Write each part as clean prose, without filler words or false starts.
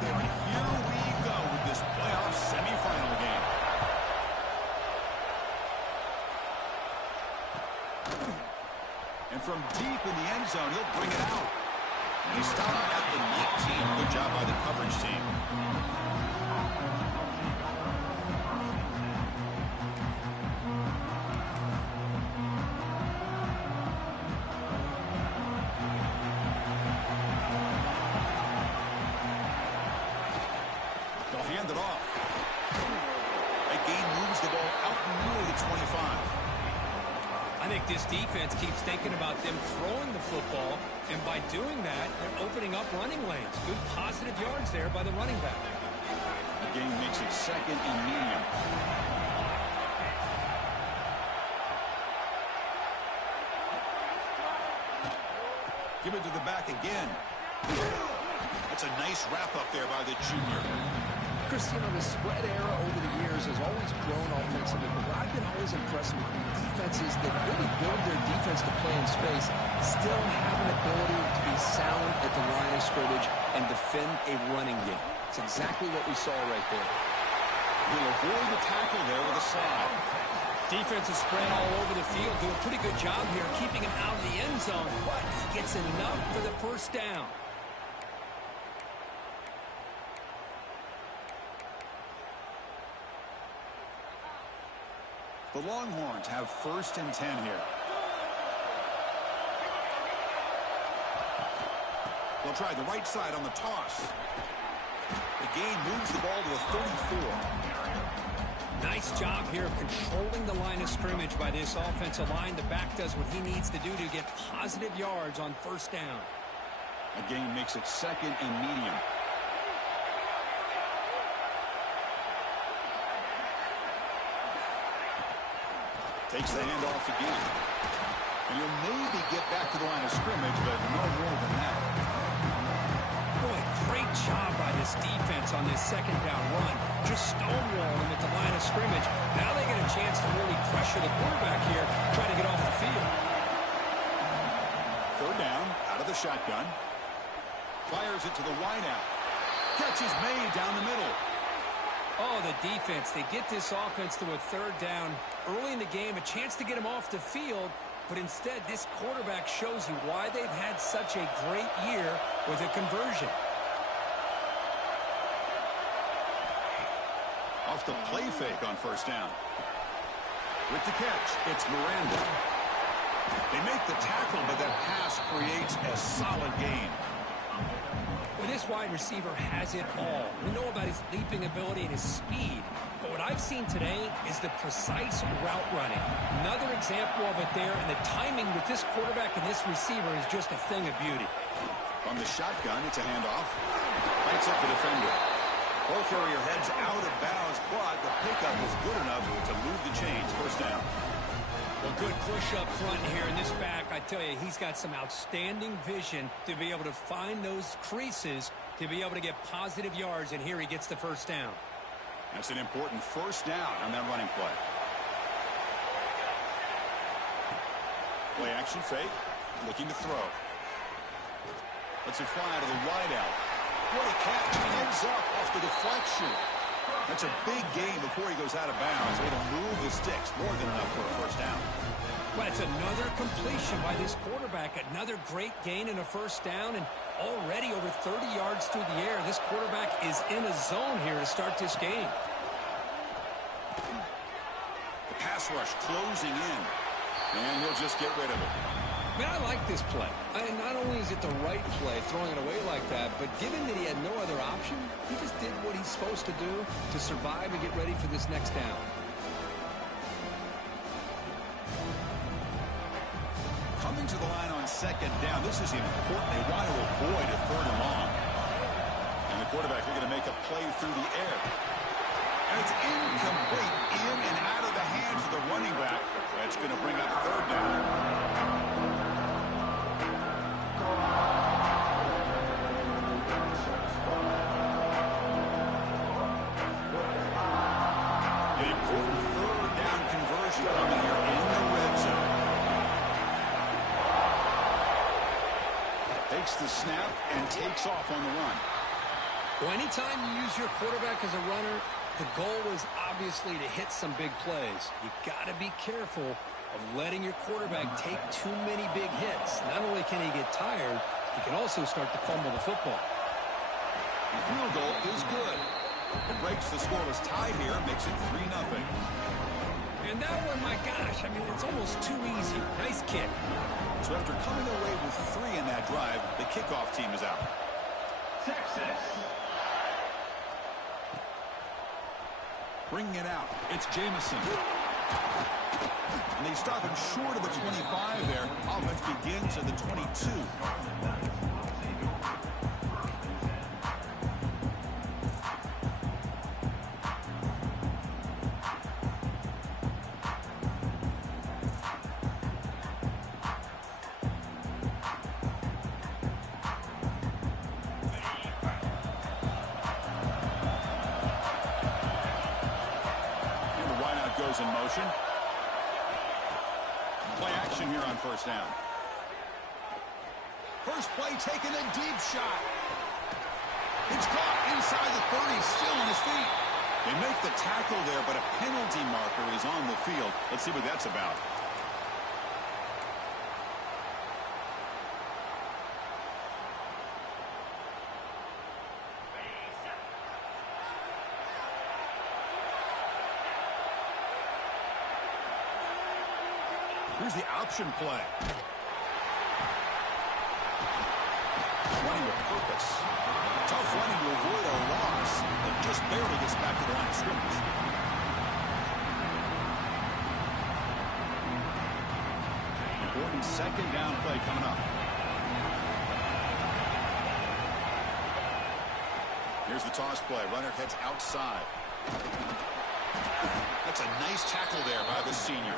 there, and here we go with this playoff semifinal game. And from deep in the end zone, he'll bring it out. And he stopped at the 19. Good job by the coverage team. They'll hand it off. That gain moves the ball out near the 25. I think this defense keeps thinking about them throwing the football, and by doing that, they're opening up running lanes. Good positive yards there by the running back. The game makes it second and medium. Give it to the back again. That's a nice wrap-up there by the junior. Chris, you know, the spread era over the years has always grown offensively, but what I've been always impressed with defenses that really build their defense to play in space still have an ability to be sound at the line of scrimmage and defend a running game. It's exactly what we saw right there. He'll avoid the tackle there with a slide. Defense is spread all over the field, doing a pretty good job here, keeping him out of the end zone, but he gets enough for the first down. The Longhorns have 1st and 10 here. They'll try the right side on the toss. The gain moves the ball to the 34. Nice job here of controlling the line of scrimmage by this offensive line. The back does what he needs to do to get positive yards on first down. The gain makes it second and medium. Takes the handoff again. And he'll maybe get back to the line of scrimmage, but no more than that. Boy, great job by this defense on this second down run. Just stonewalling at the line of scrimmage. Now they get a chance to really pressure the quarterback here, try to get off the field. 3rd down, out of the shotgun. Fires it to the wideout. Catch is made down the middle. Oh, the defense, they get this offense to a 3rd down early in the game, a chance to get him off the field, but instead this quarterback shows you why they've had such a great year with a conversion. Off the play fake on first down. With the catch, it's Miranda. They make the tackle, but that pass creates a solid gain. Well, this wide receiver has it all. We know about his leaping ability and his speed, but what I've seen today is the precise route running. Another example of it there, and the timing with this quarterback and this receiver is just a thing of beauty. On the shotgun, it's a handoff. Lights up the defender. Ball carrier heads out of bounds, but the pickup was good enough to move the chains. First down. Well, good push up front here in this back. I tell you, he's got some outstanding vision to be able to find those creases, to be able to get positive yards, and here he gets the first down. That's an important first down on that running play. Play action fake, looking to throw. Lets it fly to the wideout. What a catch, heads up off the deflection. That's a big gain before he goes out of bounds. It'll move the sticks, more than enough for a first down. Well, it's another completion by this quarterback. Another great gain and a first down, and already over 30 yards through the air. This quarterback is in a zone here to start this game. The pass rush closing in, and he'll just get rid of it. Man, I like this play. And not only is it the right play, throwing it away like that, but given that he had no other option, he just did what he's supposed to do to survive and get ready for this next down. Coming to the line on second down, this is important. They want to avoid a 3rd and long. And the quarterback are going to make a play through the air. And it's incomplete, in and out of the hands of the running back. That's going to bring up 3rd down. Coming here in the red zone. Takes the snap and takes off on the run. Well, anytime you use your quarterback as a runner, the goal is obviously to hit some big plays. You got to be careful of letting your quarterback take too many big hits. Not only can he get tired, he can also start to fumble the football. The field goal is good. It breaks the scoreless tie here, makes it 3-0. And that one, my gosh, I mean, it's almost too easy. Nice kick. So after coming away with 3 in that drive, the kickoff team is out. Texas. Bringing it out, it's Jamison. And they stop him short of the 25 there. Offense begins at the 22. Goes in motion. Play action here on first down. First play taking a deep shot. It's caught inside the 30, still on his feet. They make the tackle there, but a penalty marker is on the field. Let's see what that's about. Here's the option play. Running with purpose. Tough running to avoid a loss, but just barely gets back to the line of scrimmage. Important second down play coming up. Here's the toss play. Runner heads outside. That's a nice tackle there by the senior.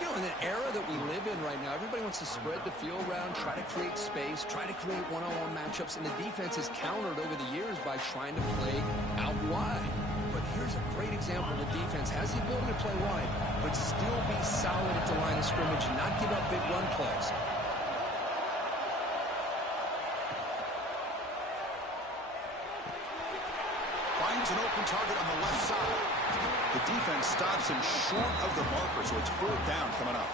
You know, in the era that we live in right now, everybody wants to spread the field around, try to create space, try to create one-on-one matchups, and the defense has countered over the years by trying to play out wide. But here's a great example. The defense has the ability to play wide, but still be solid at the line of scrimmage and not give up big run plays. Finds an open target on the left side. The defense stops him short of the marker, so it's fourth down coming up.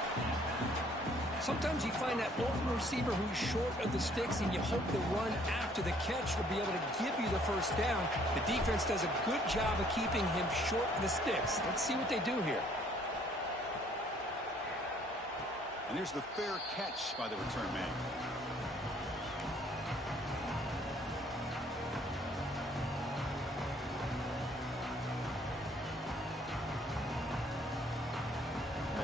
Sometimes you find that open receiver who's short of the sticks, and you hope the run after the catch will be able to give you the first down. The defense does a good job of keeping him short of the sticks. Let's see what they do here. And here's the fair catch by the return man.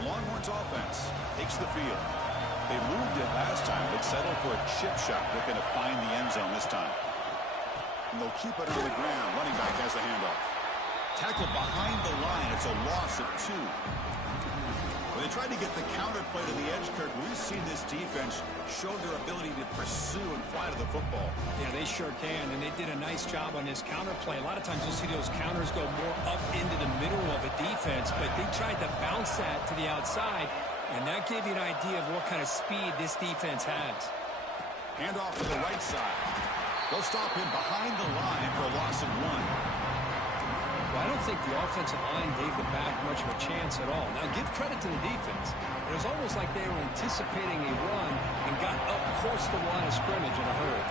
Longhorns offense takes the field. They moved it last time, but settled for a chip shot, looking to find the end zone this time. And they'll keep it on the ground. Running back has the handoff. Tackle behind the line. It's a loss of 2. When they tried to get the counter play to the edge, Kirk, we've seen this defense show their ability to pursue and fly to the football. Yeah, they sure can, and they did a nice job on this counter play. A lot of times you'll see those counters go more up into the middle of a defense, but they tried to bounce that to the outside, and that gave you an idea of what kind of speed this defense has. Hand off to the right side. They'll stop him behind the line for a loss of 1. Well, I don't think the offensive line gave the back much of a chance at all. Now, give credit to the defense. It was almost like they were anticipating a run and got up close to the line of scrimmage in a hurry.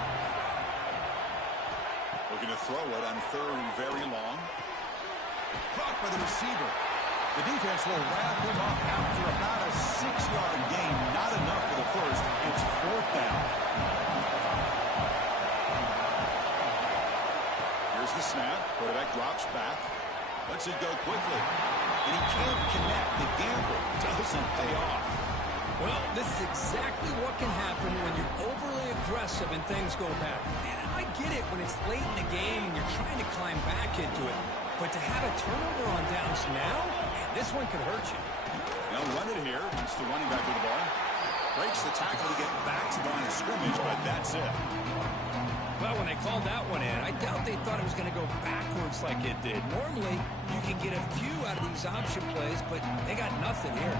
Looking to throw it on third and very long. Caught by the receiver. The defense will wrap him up after about a 6-yard gain. Not enough for the first. It's fourth down. Here's the snap. Quarterback drops back. Lets it go quickly. And he can't connect. The gamble doesn't pay off. Well, this is exactly what can happen when you're overly aggressive and things go bad. And I get it when it's late in the game and you're trying to climb back into it. But to have a turnover on downs now, man, this one could hurt you. They'll run it here. It's the running back with the ball. Breaks the tackle to get back to the line of scrimmage, but that's it. Well, when they called that one in, I doubt they thought it was going to go backwards like it did. Normally, you can get a few out of these option plays, but they got nothing here.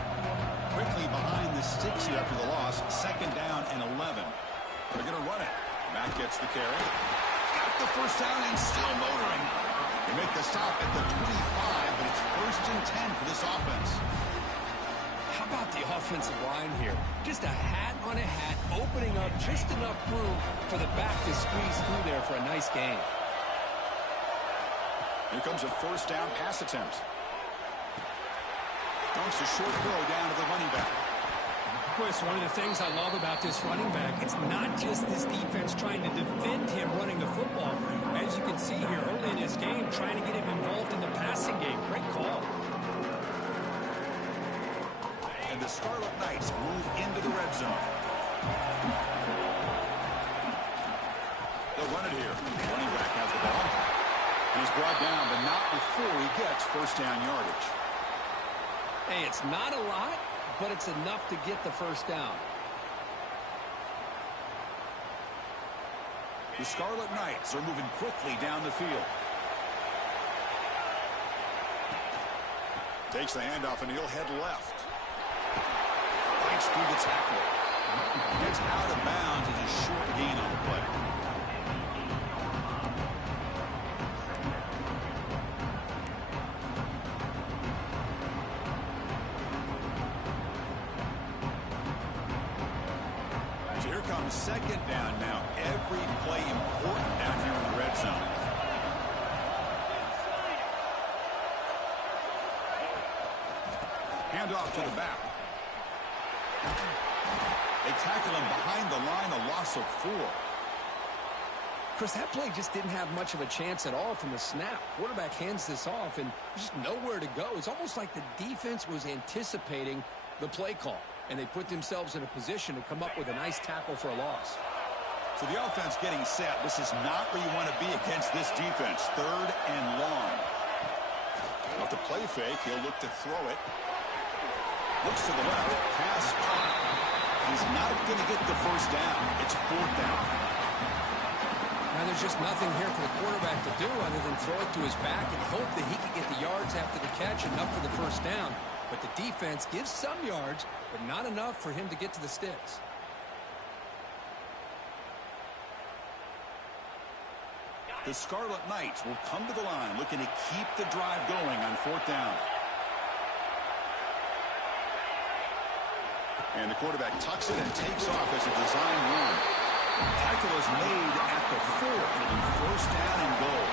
Quickly behind the sticks here after the loss. Second down and 11. They're going to run it. Matt gets the carry. Got the first down and still motoring. They make the stop at the 25, but it's 1st and 10 for this offense. How about the offensive line here? Just a hat on a hat, opening up just enough room for the back to squeeze through there for a nice gain. Here comes a 1st down pass attempt. Dumps a short throw down to the running back. Chris, one of the things I love about this running back, it's not just this defense trying to defend him running the football. As you can see here early in this game, trying to get him involved in the passing game. Great call. And the Scarlet Knights move into the red zone. They'll run it here. The running back has the ball. And he's brought down, but not before he gets 1st down yardage. Hey, it's not a lot, but it's enough to get the 1st down. The Scarlet Knights are moving quickly down the field. Takes the handoff and he'll head left. Fights through the tackle. Gets out of bounds as a short gain on the play. So here comes 2nd down now. Every play important down here in the red zone. Handoff to the back. They tackle him behind the line, a loss of 4. Chris, that play just didn't have much of a chance at all from the snap. Quarterback hands this off, and there's just nowhere to go. It's almost like the defense was anticipating the play call, and they put themselves in a position to come up with a nice tackle for a loss. So the offense getting set. This is not where you want to be against this defense. 3rd and long. Off the play fake, he'll look to throw it. Looks to the left. Pass caught. He's not going to get the 1st down. It's 4th down. Now there's just nothing here for the quarterback to do other than throw it to his back and hope that he can get the yards after the catch, enough for the 1st down. But the defense gives some yards, but not enough for him to get to the sticks. The Scarlet Knights will come to the line looking to keep the drive going on 4th down. And the quarterback tucks it and takes off as a design run. Tackle is made at the 4. It'll be 1st down and goal.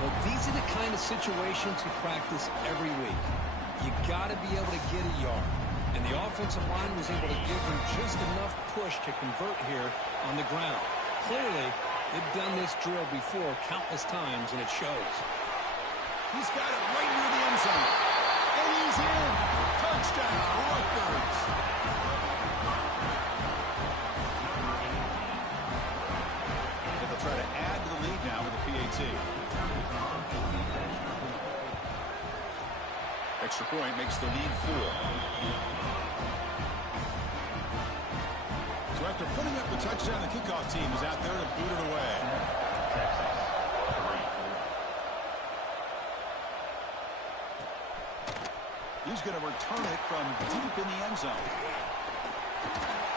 Well, these are the kind of situations you practice every week. You got to be able to get a yard. And the offensive line was able to give them just enough push to convert here on the ground. Clearly, they've done this drill before countless times, and it shows. He's got it right near the end zone. And he's in. Touchdown, Rutgers. And they'll try to add to the lead now with a PAT. Extra point makes the lead 4. So after putting up the touchdown, the kickoff team is out there to boot it away. He's going to return it from deep in the end zone.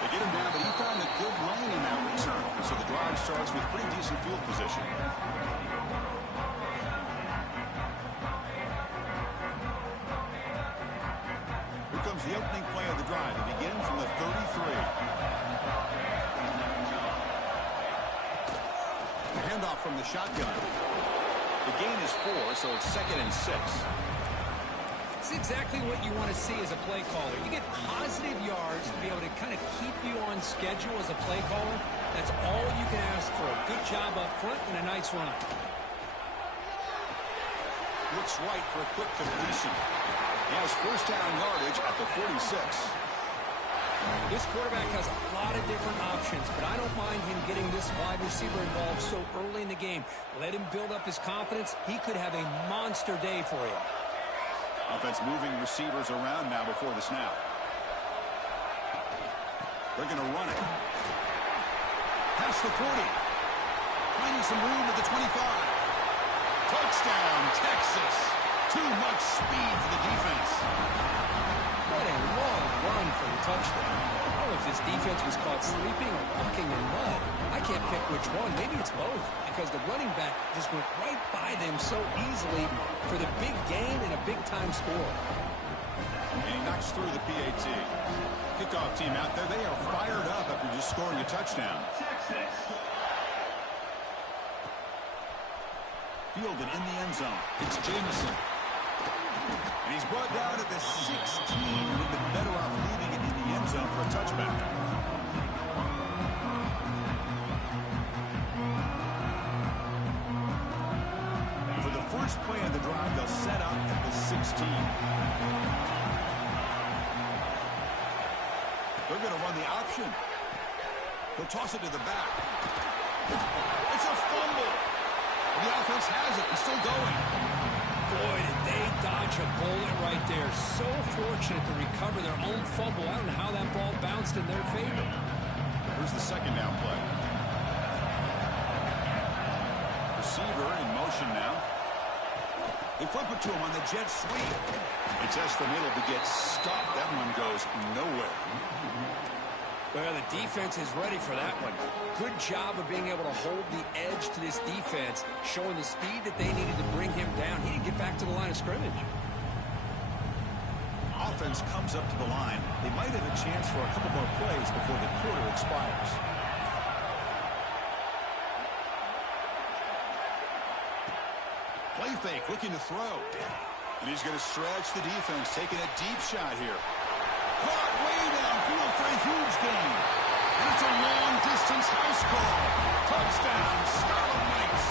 They get him down, but he found a good lane in that return. So the drive starts with pretty decent field position. Here comes the opening play of the drive. It begins from the 33. The handoff from the shotgun. The gain is 4, so it's 2nd and 6. It's exactly what you want to see as a play caller. You get positive yards to be able to kind of keep you on schedule as a play caller. That's all you can ask for. A good job up front and a nice run. Looks right for a quick completion. He has 1st down yardage at the 46. This quarterback has a lot of different options, but I don't mind him getting this wide receiver involved so early in the game. Let him build up his confidence. He could have a monster day for you. Offense moving receivers around now before the snap. They're going to run it. Past the 40. Finding some room at the 25. Touchdown, Texas. Too much speed for the defense. What a long run for the touchdown. Well, if this defense was caught sleeping or walking in mud. I can't pick which one. Maybe it's both, because the running back just went right by them so easily for the big gain and a big-time score. And he knocks through the PAT. Kickoff team out there, they are fired up after just scoring a touchdown. Fielded in the end zone. It's Jameson. And he's brought down at the 16. Would have been better off leaving it in the end zone for a touchback. For the first play of the drive, they'll set up at the 16. They're going to run the option. He'll toss it to the back. It's a fumble. The offense has it. It's still going. Boy, did they dodge a bullet right there. So fortunate to recover their own fumble. I don't know how that ball bounced in their favor. Here's the second down play. Receiver in motion now. They flip it to him on the jet sweep. It tests the middle to get stopped. That one goes nowhere. Well, the defense is ready for that one. Good job of being able to hold the edge to this defense, showing the speed that they needed to bring him down. He didn't get back to the line of scrimmage. Offense comes up to the line. They might have a chance for a couple more plays before the quarter expires. Play fake, looking to throw. And he's going to stretch the defense, taking a deep shot here. Caught way downfield for a huge gain. And it's a long-distance house call. Touchdown, Scarlet Knights.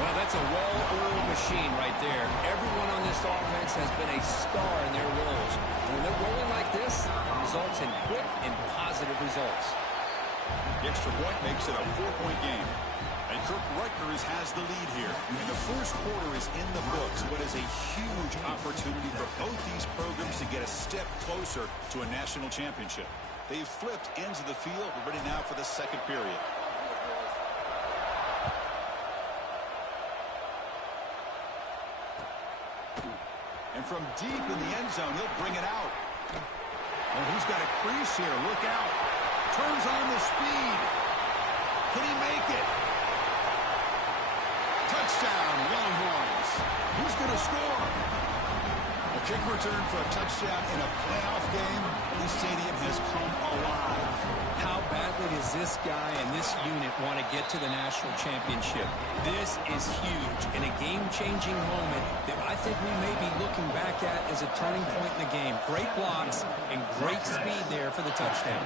Well, that's a well-oiled machine right there. Everyone on this offense has been a star in their roles. And when they're rolling like this, it results in quick and positive results. The extra point makes it a 4-point game. And Rutgers has the lead here. And the first quarter is in the books. What is a huge opportunity for both these programs to get a step closer to a national championship. They've flipped ends of the field. We're ready now for the second period. And from deep in the end zone, he'll bring it out. Oh, he's got a crease here. Look out. Turns on the speed. Can he make it? Touchdown, Longhorns. Who's going to score? A kick return for a touchdown in a playoff game. This stadium has come alive. How badly does this guy and this unit want to get to the national championship? This is huge and a game-changing moment that I think we may be looking back at as a turning point in the game. Great blocks and great speed there for the touchdown.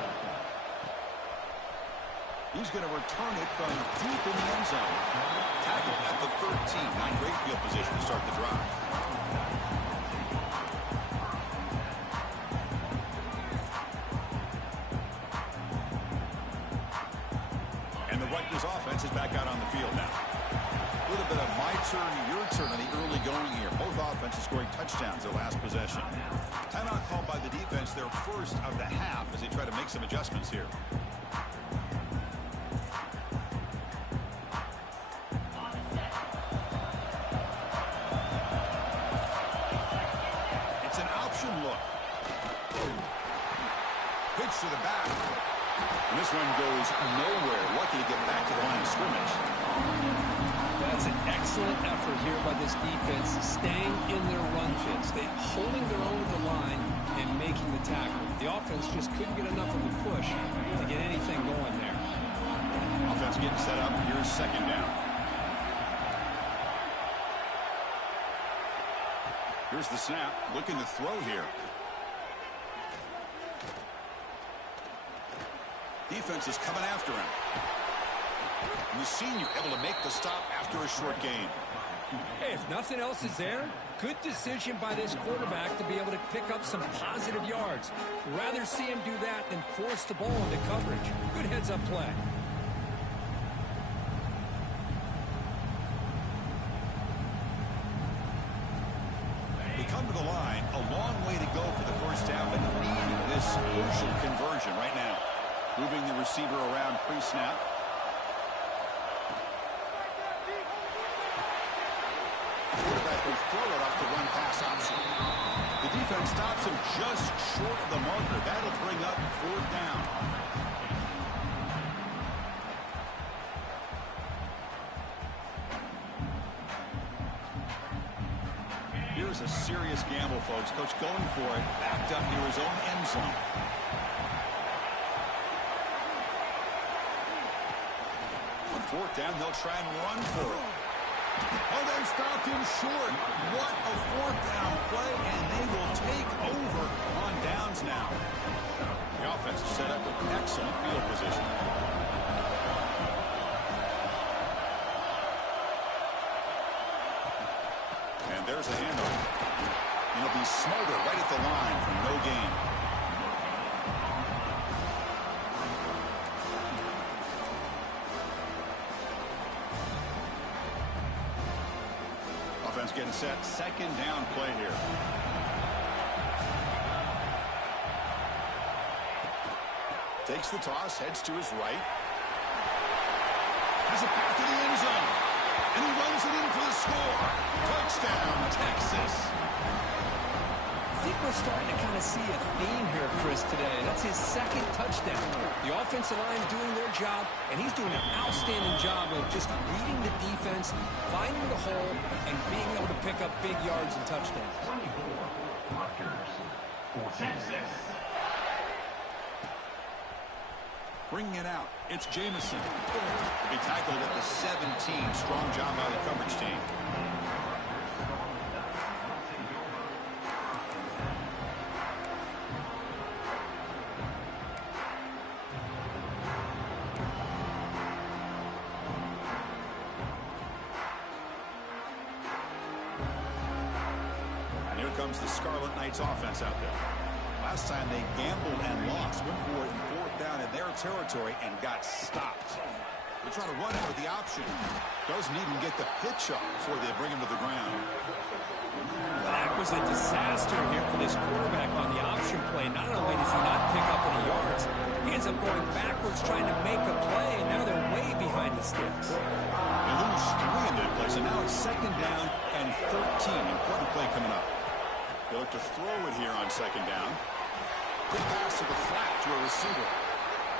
He's going to return it from deep in the end zone. Tackle at the 13. Not great field position to start the drive. And the Rutgers offense is back out on the field now. A little bit of my turn, your turn on the early going here. Both offenses scoring touchdowns their last possession. Timeout called by the defense, their first of the half, as they try to make some adjustments here. To the back. And this one goes nowhere. Lucky to get back to the line of scrimmage. That's an excellent effort here by this defense, staying in their run fits. They're holding their own at the line and making the tackle. The offense just couldn't get enough of a push to get anything going there. Offense getting set up. Here's second down. Here's the snap. Looking to throw here. Defense is coming after him. And the senior able to make the stop after a short gain. Hey, if nothing else is there, good decision by this quarterback to be able to pick up some positive yards. Rather see him do that than force the ball into coverage. Good heads-up play. They come to the line. A long way to go for the first down, but need this crucial conversion right now. Moving the receiver around pre-snap. Quarterback will throw it off the run-pass option. The defense stops him just short of the marker. That'll bring up 4th down. Here's a serious gamble, folks. Coach going for it, backed up near his own end zone. On 4th down, they'll try and run for it. Oh, they stopped him short. What a 4th down play, and they will take over on downs now. The offense is set up with excellent field position. And there's a handoff. It'll be Smolder right at the line for no gain. Offense getting set. 2nd down play here. Takes the toss, heads to his right. Has a path to the end zone. And he runs it in for the score. Touchdown, Texas. I think we're starting to kind of see a theme here, Chris, today. That's his 2nd touchdown. The offensive line doing their job, and he's doing an outstanding job of just reading the defense, finding the hole, and being able to pick up big yards and touchdowns. 24, Rutgers, Texas. Bringing it out, it's Jamison. He tackled at the 17. Strong job by the coverage team. And here comes the Scarlet Knights offense out there. Last time they gambled and lost. Went for it in 4th down in their territory and got stopped. They're trying to run it with the option. Doesn't even get the pitch up before they bring him to the ground. That was a disaster here for this quarterback on the option play. Not only does he not pick up any yards, he ends up going backwards trying to make a play, and now they're way behind the sticks. They lose 3 in that play, so now it's 2nd down and 13. Important play coming up. They look to throw it here on 2nd down. Good pass to the flat to a receiver.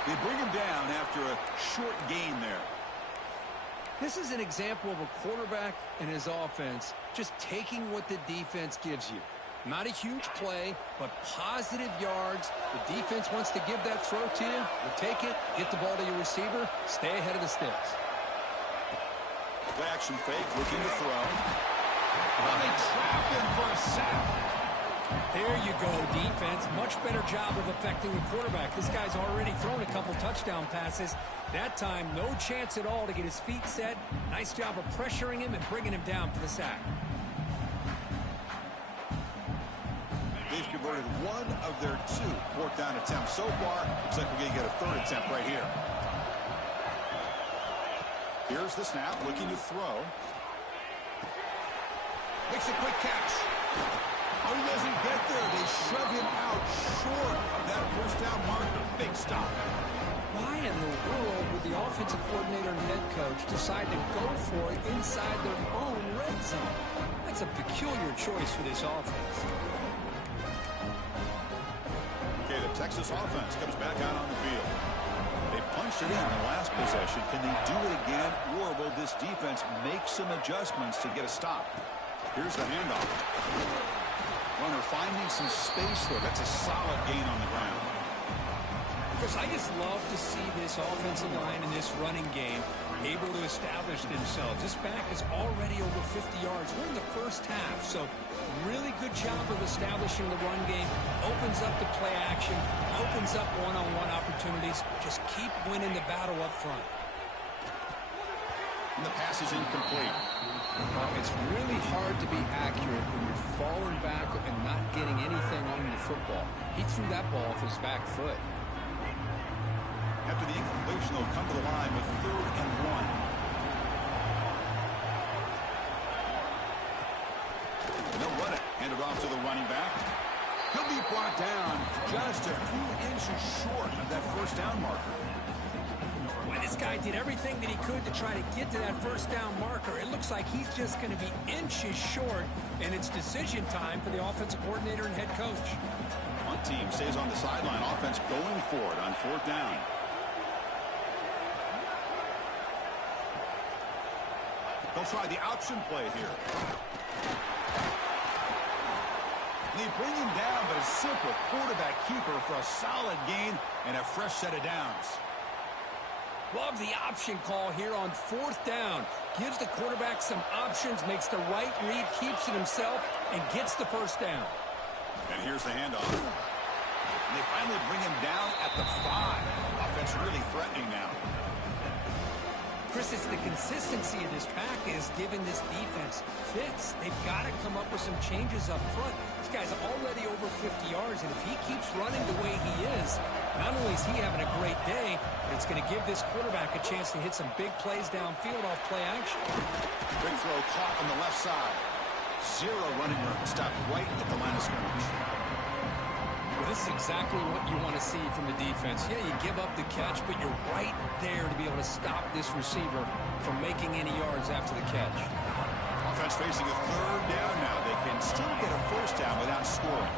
They bring him down after a short gain there. This is an example of a quarterback and his offense just taking what the defense gives you. Not a huge play, but positive yards. The defense wants to give that throw to you. You take it, get the ball to your receiver, stay ahead of the sticks. Play action fake, looking to throw. Well, they trap him for a sack. There you go, defense. Much better job of affecting the quarterback. This guy's already thrown a couple touchdown passes. That time, no chance at all to get his feet set. Nice job of pressuring him and bringing him down for the sack. They've converted 1 of their 2 4th down attempts so far. Looks like we're going to get a 3rd attempt right here. Here's the snap, looking to throw. Makes a quick catch. Oh, he doesn't get there. They shove him out short of that 1st down marker. Big stop. Why in the world would the offensive coordinator and head coach decide to go for it inside their own red zone? That's a peculiar choice for this offense. Okay, the Texas offense comes back out on the field. They punched it in the last possession. Can they do it again, or will this defense make some adjustments to get a stop? Here's the handoff. Runner finding some space there. That's a solid gain on the ground. Chris, I just love to see this offensive line and this running game able to establish themselves. This back is already over 50 yards. We're in the 1st half, so really good job of establishing the run game. Opens up the play action, opens up one-on-one opportunities. Just keep winning the battle up front. And the pass is incomplete. Well, it's really hard to be accurate when you're falling back and not getting anything on the football. He threw that ball off his back foot. After the incompletion, they'll come to the line with 3rd and 1. And they'll run it. Hand it off to the running back. He'll be brought down just a few inches short of that 1st down marker. Well, this guy did everything that he could to try to get to that first down marker. It looks like he's just going to be inches short, and it's decision time for the offensive coordinator and head coach. One team stays on the sideline. Offense going for it on 4th down. They'll try the option play here. They bring him down, but a simple quarterback keeper for a solid gain and a fresh set of downs. Love the option call here on 4th down. Gives the quarterback some options, makes the right read, keeps it himself, and gets the first down. And here's the handoff. And they finally bring him down at the 5. Offense really threatening now. Chris, it's the consistency of this pack is giving this defense fits. They've got to come up with some changes up front. This guy's already over 50 yards, and if he keeps running the way he is, not only is he having a great day, but it's going to give this quarterback a chance to hit some big plays downfield off play action. Big throw caught on the left side. 0 running room. Stopped right at the line of scrimmage. Well, this is exactly what you want to see from the defense. Yeah, you give up the catch, but you're right there to be able to stop this receiver from making any yards after the catch. Offense facing a 3rd down now. They can still get a first down without scoring.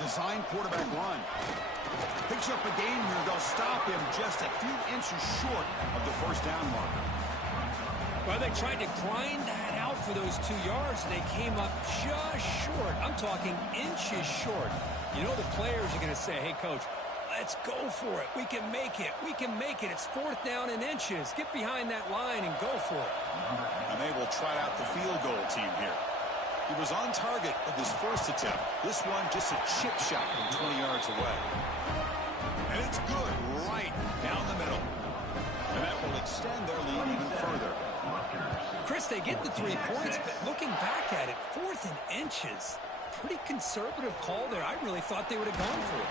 Design quarterback run. Picks up a gain here. They'll stop him just a few inches short of the first down marker. Well, they tried to grind that out for those 2 yards. They came up just short. I'm talking inches short. You know the players are going to say, hey, coach, let's go for it. We can make it. We can make it. It's 4th down in inches. Get behind that line and go for it. And they will try out the field goal team here. He was on target with his first attempt. This one just a chip shot from 20 yards away. And it's good right down the middle. And that will extend their lead even further. Chris, they get the 3 points, but looking back at it, 4th and inches. Pretty conservative call there. I really thought they would have gone for it.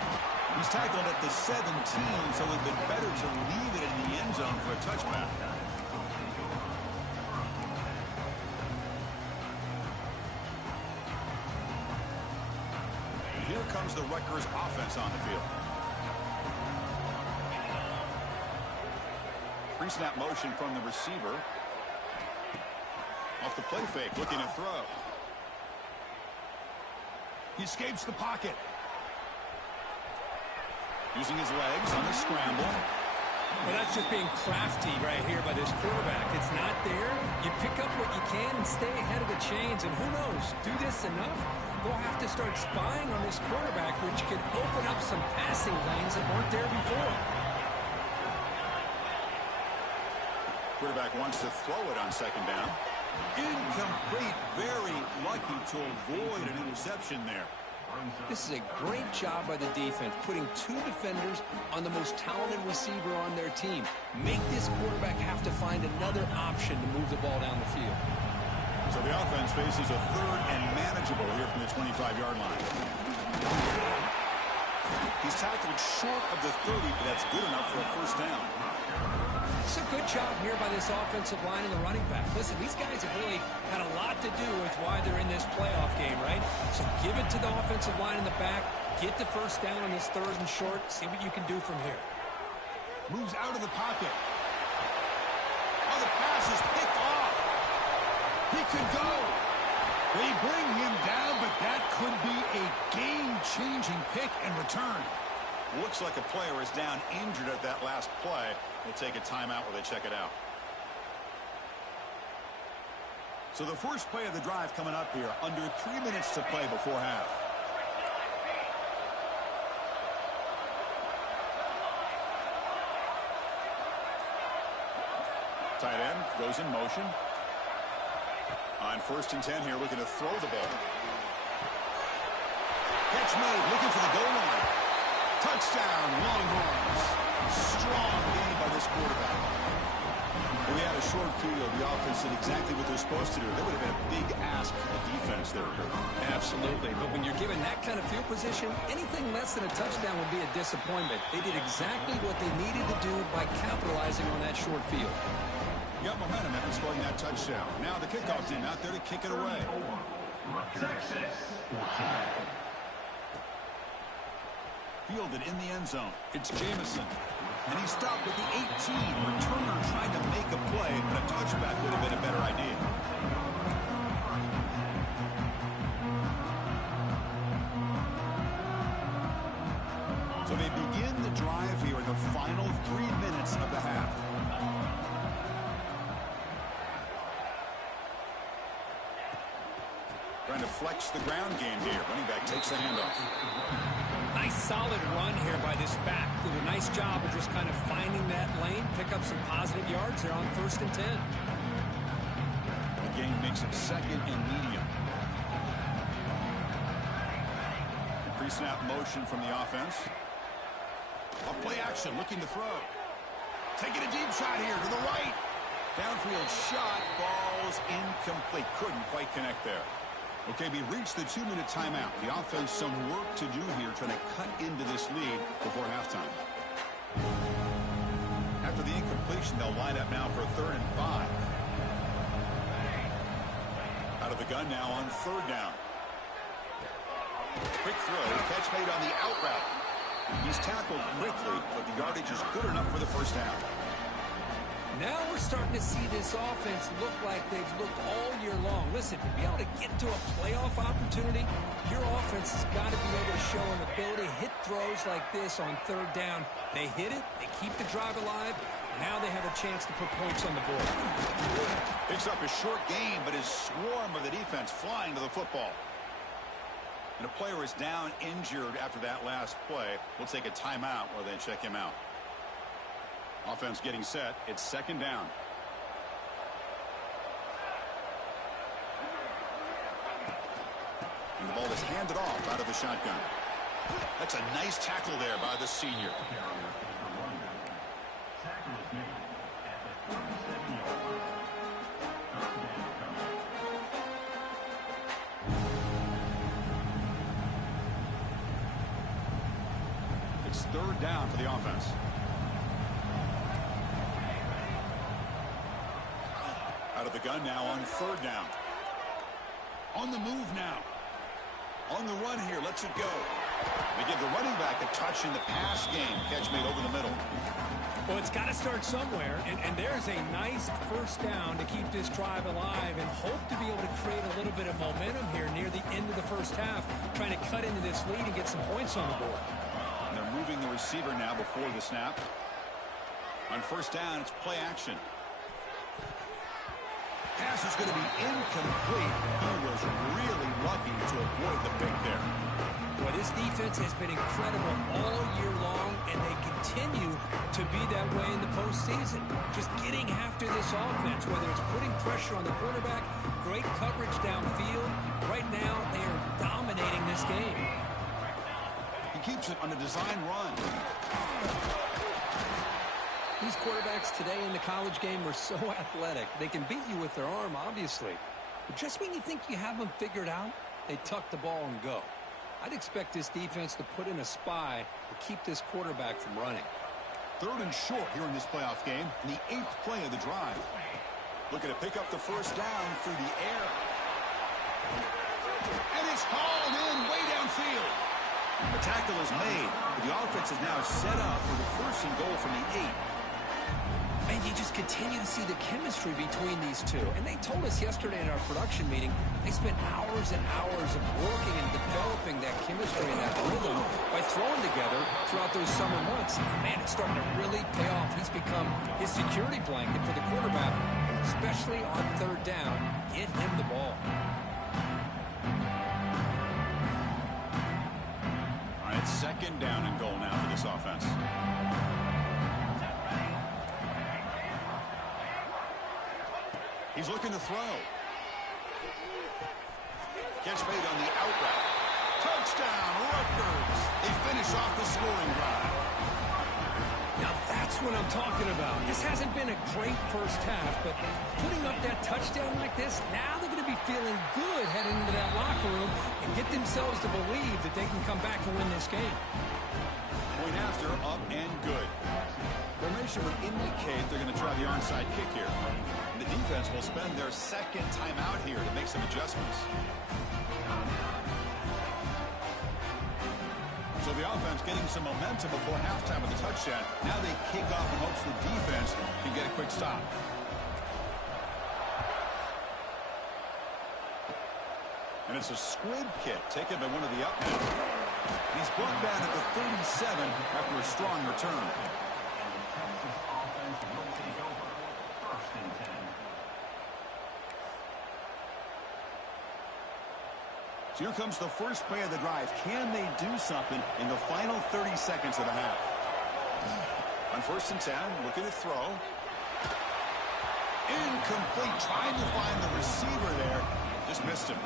He's tackled at the 17, so it would have been better to leave it in the end zone for a touchback. Here comes the Rutgers offense on the field. Pre-snap motion from the receiver. Off the play fake, looking to throw. He escapes the pocket. Using his legs on the scramble. Well, that's just being crafty right here by this quarterback. It's not there. You pick up what you can and stay ahead of the chains. And who knows, do this enough, they'll have to start spying on this quarterback, which could open up some passing lanes that weren't there before. Quarterback wants to throw it on 2nd down. Incomplete. Very lucky to avoid an interception there. This is a great job by the defense, putting 2 defenders on the most talented receiver on their team. Make this quarterback have to find another option to move the ball down the field. So the offense faces a 3rd and manageable here from the 25-yard line. He's tackled short of the 30, but that's good enough for a first down. It's a good job here by this offensive line and the running back. Listen, these guys have really had a lot to do with why they're in this playoff game, right? So give it to the offensive line in the back. Get the first down on this 3rd and short. See what you can do from here. Moves out of the pocket. Oh, the pass is picked off. He could go. They bring him down, but that could be a game-changing pick and return. Looks like a player is down injured at that last play. We'll take a timeout while they check it out. So the first play of the drive coming up here. Under 3 minutes to play before half. Tight end goes in motion. On 1st and 10 here, looking to throw the ball. Catch made, looking for the goal line. Touchdown, Longhorns. Strong game by this quarterback. If we had a short field, the offense did exactly what they're supposed to do. That would have been a big ask for the defense there. Absolutely. But when you're given that kind of field position, anything less than a touchdown would be a disappointment. They did exactly what they needed to do by capitalizing on that short field. Got momentum after scoring that touchdown. Now the kickoff team out there to kick it away. Rutgers 14. Fielded in the end zone. It's Jamison. And he stopped with the 18. Returner trying to make a play, but a touchback would have been a better idea. So they begin the drive here in the final 3 minutes of the half. Trying to flex the ground game here. Running back takes the handoff. Nice solid run here by this back. Did a nice job of just kind of finding that lane, pick up some positive yards there on 1st and 10. The game makes it 2nd and medium. Pre-snap motion from the offense. A play action, looking to throw. Taking a deep shot here to the right. Downfield shot falls incomplete. Couldn't quite connect there. Okay, we reached the 2-minute timeout. The offense some work to do here, trying to cut into this lead before halftime. After the incompletion, they'll line up now for 3rd and 5. Out of the gun now on 3rd down. Quick throw, catch made on the out route. He's tackled quickly, but the yardage is good enough for the 1st down. Now we're starting to see this offense look like they've looked all year long. Listen, to be able to get to a playoff opportunity, your offense has got to be able to show an ability to hit throws like this on 3rd down. They hit it, they keep the drive alive. Now they have a chance to put points on the board. Picks up a short gain, but his swarm of the defense flying to the football. And a player is down injured after that last play. We'll take a timeout while they check him out. Offense getting set. It's 2nd down. And the ball is handed off out of the shotgun. That's a nice tackle there by the senior. Tackle is made at the 37-yard. It's 3rd down for the offense. Out of the gun now on 3rd down. On the move now. On the run here, lets it go. They give the running back a touch in the pass game. Catch made over the middle. Well, it's got to start somewhere, and there's a nice 1st down to keep this drive alive and hope to be able to create a little bit of momentum here near the end of the 1st half, trying to cut into this lead and get some points on the board. And they're moving the receiver now before the snap. On 1st down, it's play action. Pass is going to be incomplete. He was really lucky to avoid the pick there. Well, this defense has been incredible all year long, and they continue to be that way in the postseason. Just getting after this offense, whether it's putting pressure on the quarterback, great coverage downfield. Right now, they are dominating this game. He keeps it on a design run. These quarterbacks today in the college game are so athletic. They can beat you with their arm, obviously. But just when you think you have them figured out, they tuck the ball and go. I'd expect this defense to put in a spy to keep this quarterback from running. 3rd and short here in this playoff game. In the 8th play of the drive. Looking to pick up the 1st down through the air. And it's hauled in way downfield. The tackle is made. But the offense is now set up for the 1st and goal from the 8. And you just continue to see the chemistry between these two. And they told us yesterday in our production meeting, they spent hours and hours of working and developing that chemistry and that rhythm by throwing together throughout those summer months. And man, it's starting to really pay off. He's become his security blanket for the quarterback, especially on 3rd down. Get him the ball. All right, it's 2nd down and goal now for this offense. He's looking to throw. Catch made on the out route. Touchdown, Rutgers. They finish off the scoring drive. Now that's what I'm talking about. This hasn't been a great 1st half, but putting up that touchdown like this, now they're going to be feeling good heading into that locker room and get themselves to believe that they can come back and win this game. Point after, up and good. Formation formation would indicate they're going to try the onside kick here. And the defense will spend their second timeout here to make some adjustments. So the offense getting some momentum before halftime with the touchdown. Now they kick off in hopes the defense can get a quick stop. And it's a squib kick taken by one of the up men. He's brought down at the 37 after a strong return. So here comes the first play of the drive. Can they do something in the final 30 seconds of the half? On 1st and 10, looking to throw. Incomplete, trying to find the receiver there. Just missed him.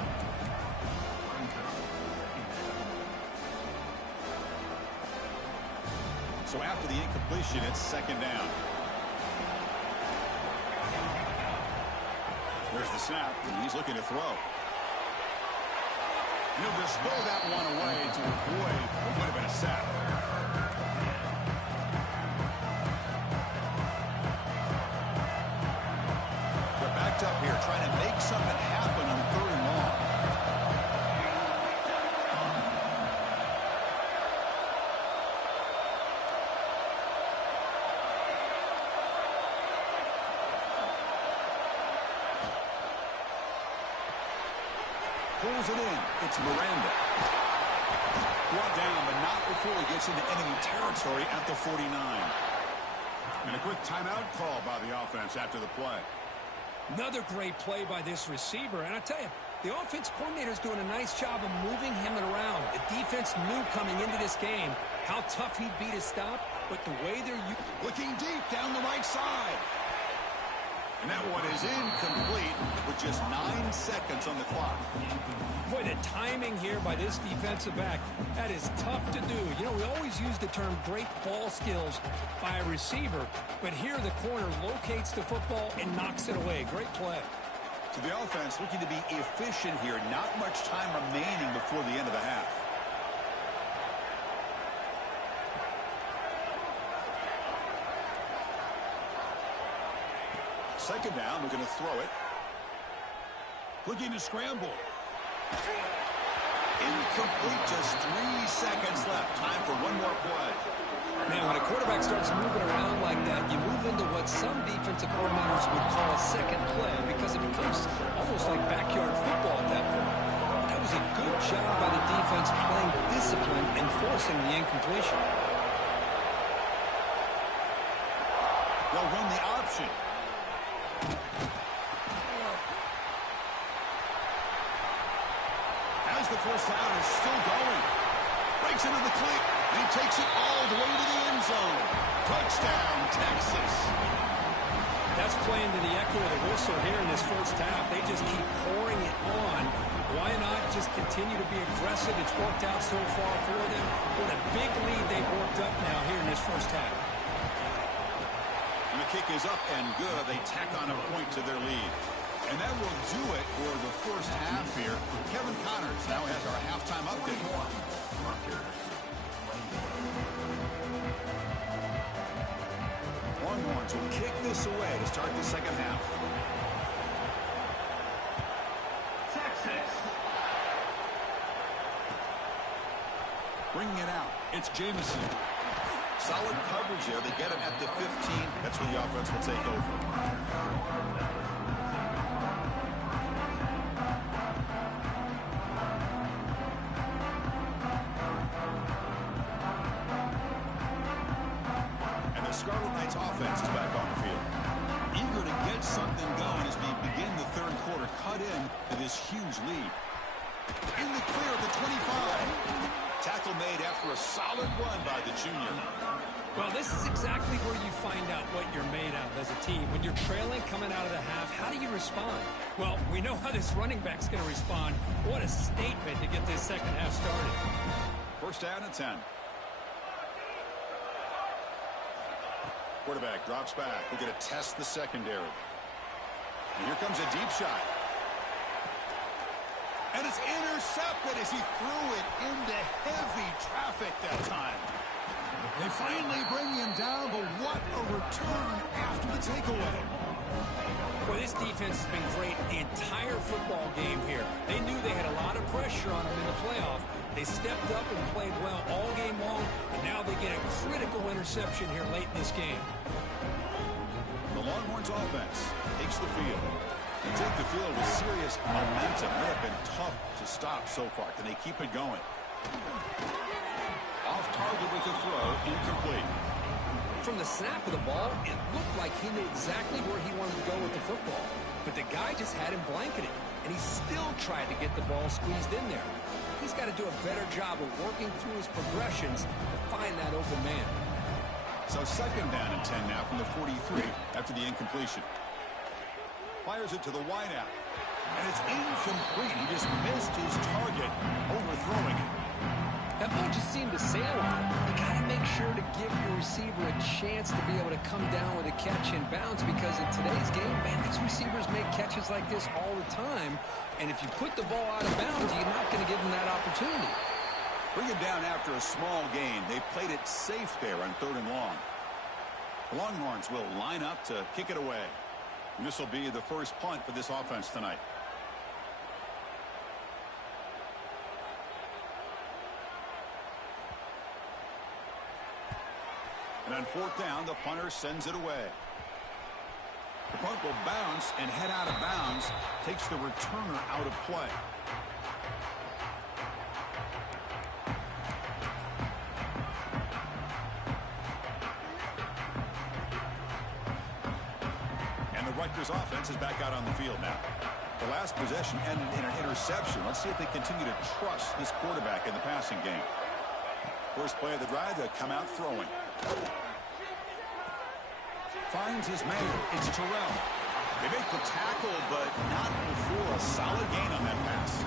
So after the incompletion, it's 2nd down. There's the snap, and he's looking to throw. He'll just throw that one away to avoid what would have been a sack. They're backed up here, trying to make something happen on 3rd and long. Pulls it in. It's Miranda. Brought down, but not before he gets into enemy territory at the 49. And a quick timeout call by the offense after the play. Another great play by this receiver. And I tell you, the offense coordinator is doing a nice job of moving him around. The defense knew coming into this game how tough he'd be to stop, but the way they're looking deep down the right side. And that one is incomplete with just 9 seconds on the clock. Boy, the timing here by this defensive back, that is tough to do. You know, we always use the term great ball skills by a receiver, but here the corner locates the football and knocks it away. Great play. So the offense looking to be efficient here. Not much time remaining before the end of the half. Second down, looking to throw it. Looking to scramble. Incomplete, just 3 seconds left. Time for one more play. Now, when a quarterback starts moving around like that, you move into what some defensive coordinators would call a second play because it becomes almost like backyard football at that point. That was a good job by the defense playing discipline and forcing the incompletion. They'll run the option. As the first down is still going. Breaks into the cleat, and he takes it all the way to the end zone. Touchdown, Texas. That's playing to the echo of the whistle here in this first half. They just keep pouring it on. Why not just continue to be aggressive? It's worked out so far for them. What a big lead they've worked up now here in this first half. And the kick is up and good. They tack on a point to their lead. And that will do it for the first half here. Kevin Connors now has our halftime update. Longhorns will kick this away to start the second half. Texas. Bringing it out. It's Jamison. Solid coverage there. They get him at the 15. That's where the offense will take over. Scarlet Knights offense is back on the field. Eager to get something going as we begin the third quarter. Cut in to this huge lead. In the clear at the 25. Tackle made after a solid run by the junior. Well, this is exactly where you find out what you're made of as a team. When you're trailing coming out of the half, how do you respond? Well, we know how this running back's going to respond. What a statement to get this second half started. First down and 10. Quarterback drops back. We're going to test the secondary. And here comes a deep shot. And it's intercepted as he threw it into heavy traffic that time. They finally bring him down, but what a return after the takeaway. Well, this defense has been great the entire football game here. They knew they had a lot of pressure on them in the playoff. They stepped up and played well all game long, and now they get a critical interception here late in this game. The Longhorns offense takes the field. They take the field with serious momentum. They have been tough to stop so far. Can they keep it going? Off target with the throw, incomplete. From the snap of the ball, it looked like he knew exactly where he wanted to go with the football. But the guy just had him blanketed, and he still tried to get the ball squeezed in there. He's got to do a better job of working through his progressions to find that open man. So second down and 10 now from the 43 after the incompletion. Fires it to the wideout. And it's incomplete. He just missed his target, overthrowing it. That ball just seemed to sail on him. You got to make sure to give your receiver a chance to be able to come down with a catch and bounce, because in today's game, man, these receivers make catches like this all the time. And if you put the ball out of bounds, you're not going to give them that opportunity. Bring him down after a small gain. They played it safe there on 3rd and long. The Longhorns will line up to kick it away. And this will be the first punt for this offense tonight. And on 4th down, the punter sends it away. The punt will bounce and head out of bounds. Takes the returner out of play. And the Rutgers offense is back out on the field now. The last possession ended in an interception. Let's see if they continue to trust this quarterback in the passing game. First play of the drive, they come out throwing. Finds his man. It's Terrell. They make the tackle, but not before a solid gain on that pass.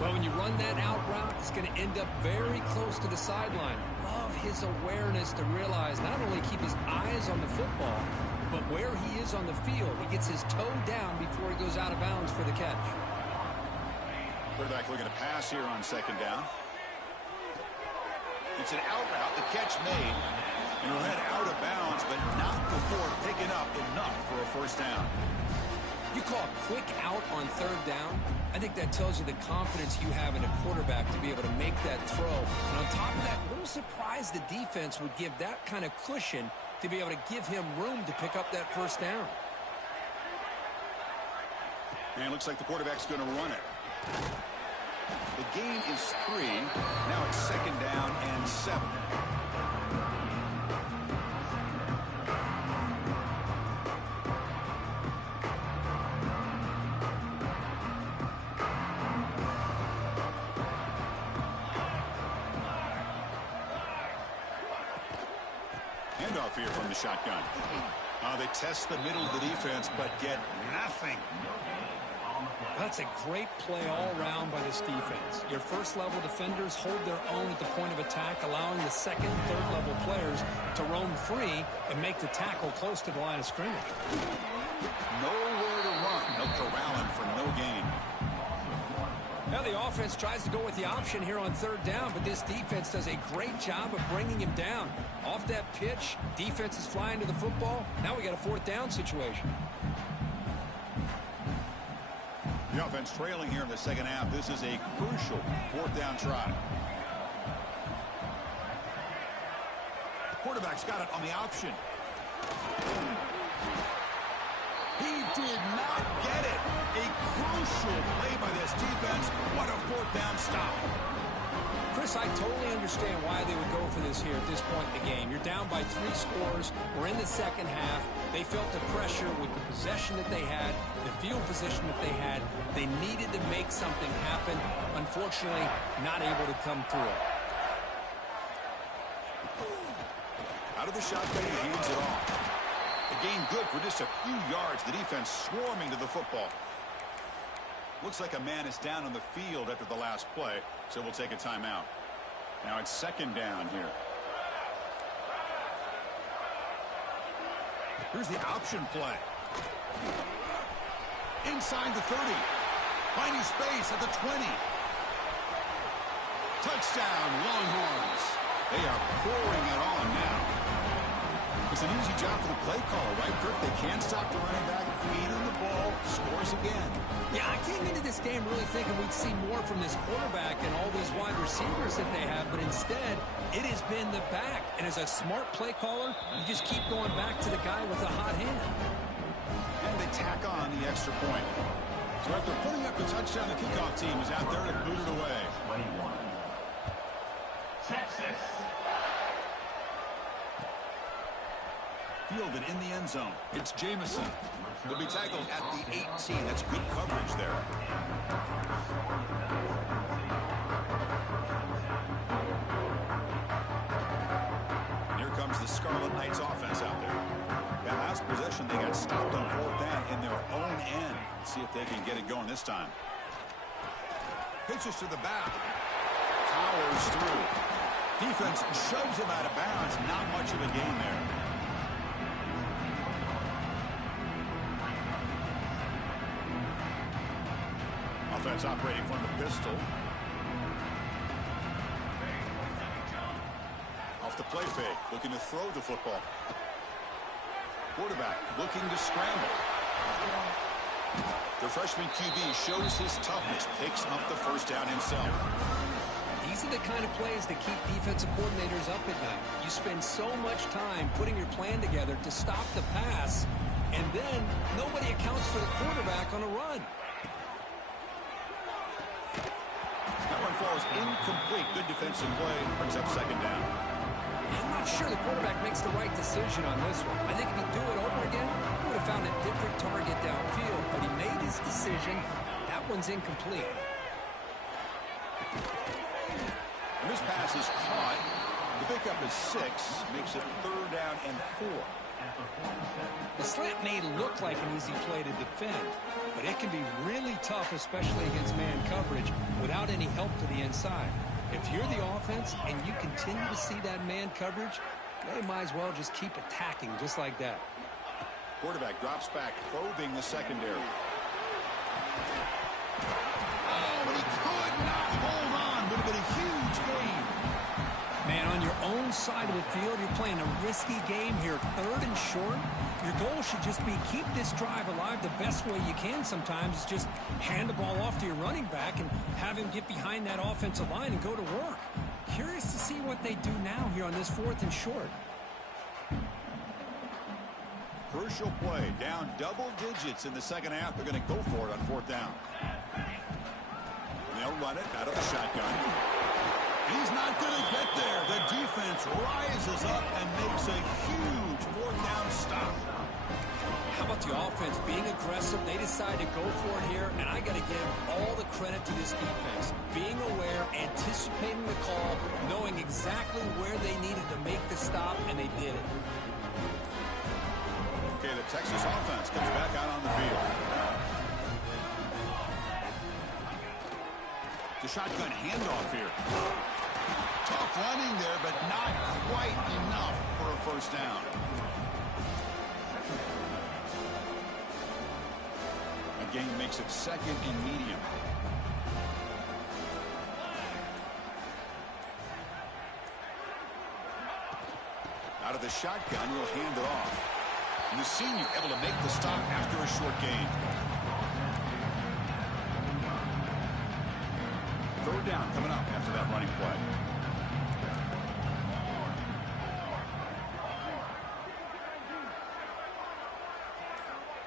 Well, when you run that out route, it's going to end up very close to the sideline. Love his awareness to realize not only keep his eyes on the football, but where he is on the field. He gets his toe down before he goes out of bounds for the catch. Quarterback looking to pass here on 2nd down. It's an out route. The catch made. And he'll head out of bounds, but not before picking up enough for a first down. You call a quick out on 3rd down, I think that tells you the confidence you have in a quarterback to be able to make that throw. And on top of that, a little surprised the defense would give that kind of cushion to be able to give him room to pick up that first down. And it looks like the quarterback's going to run it. The gain is 3. Now it's 2nd down and 7. Handoff here from the shotgun. They test the middle of the defense, but get nothing. That's a great play all around by this defense. Your first-level defenders hold their own at the point of attack, allowing the second and third-level players to roam free and make the tackle close to the line of scrimmage. Nowhere to run. They'll corral him for no gain. Now the offense tries to go with the option here on 3rd down, but this defense does a great job of bringing him down. Off that pitch, defense is flying to the football. Now we got a 4th down situation. The offense trailing here in the 2nd half. This is a crucial 4th down try. The quarterback's got it on the option. He did not get it. A crucial play by this defense. What a 4th down stop. Chris, I totally understand why they would go for this here at this point in the game. You're down by 3 scores. We're in the 2nd half. They felt the pressure with the possession that they had, the field position that they had. They needed to make something happen. Unfortunately, not able to come through. Out of the shotgun, he hands it off. The gain good for just a few yards. The defense swarming to the football. Looks like a man is down on the field after the last play, so we'll take a timeout. Now it's 2nd down here. Here's the option play. Inside the 30. Finding space at the 20. Touchdown, Longhorns. They are pouring it on now. It's an easy job for the play caller, right, Kirk? They can't stop the running back, feed him the ball, scores again. Yeah, I came into this game really thinking we'd see more from this quarterback and all these wide receivers that they have, but instead, it has been the back. And as a smart play caller, you just keep going back to the guy with the hot hand. And they tack on the extra point. So after putting up the touchdown, the kickoff team is out there to boot it away. 21. Texas. Fielded in the end zone. It's Jamison. He'll be tackled at the 18. That's good coverage there. Here comes the Scarlet Knights offense out there. That last possession, they got stopped on fourth down in their own end. Let's see if they can get it going this time. Pitches to the back. Powers through. Defense shoves him out of bounds. Not much of a gain there. Offense operating from the pistol. Off the play fake, looking to throw the football. Quarterback looking to scramble. The freshman QB shows his toughness, picks up the first down himself. These are the kind of plays that keep defensive coordinators up at night. You spend so much time putting your plan together to stop the pass, and then nobody accounts for the quarterback on a run. That one falls incomplete. Good defensive play. Brings up second down. I'm not sure the quarterback makes the right decision on this one. I think if he'd do it over again, he would have found a different target downfield. But he made his decision. That one's incomplete. And this pass is caught. The pickup is 6. Makes it third down and 4. The slant may look like an easy play to defend, but it can be really tough, especially against man coverage, without any help to the inside. If you're the offense and you continue to see that man coverage, they might as well just keep attacking just like that. Quarterback drops back, probing the secondary. Oh, but he could not hold on. Would have been a huge gain. Man, on your own side of the field, you're playing a risky game here, third and short. Your goal should just be keep this drive alive the best way you can sometimes. Is just hand the ball off to your running back and have him get behind that offensive line and go to work. Curious to see what they do now here on this fourth and short. Crucial play, down double digits in the second half. They're going to go for it on fourth down. They'll run it out of the shotgun. He's not going to get there. The defense rises up and makes a huge fourth down stop. How about the offense being aggressive? They decide to go for it here, and I got to give all the credit to this defense. Being aware, anticipating the call, knowing exactly where they needed to make the stop, and they did it. Okay, the Texas offense comes back out on the field. The shotgun handoff here. Tough running there, but not quite enough for a first down. A gain makes it second and medium. Out of the shotgun, he'll hand it off. And the senior able to make the stop after a short gain. Third down coming up after that running play.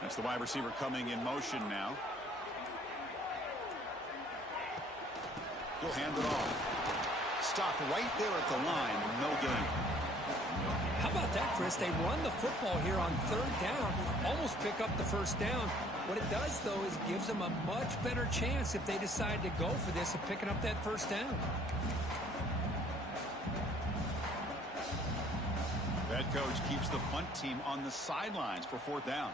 That's the wide receiver coming in motion now. He'll hand it off. Stopped right there at the line. No gain. How about that, Chris? They run the football here on third down, almost pick up the first down. What it does, though, is gives them a much better chance if they decide to go for this of picking up that first down. That coach keeps the punt team on the sidelines for fourth down.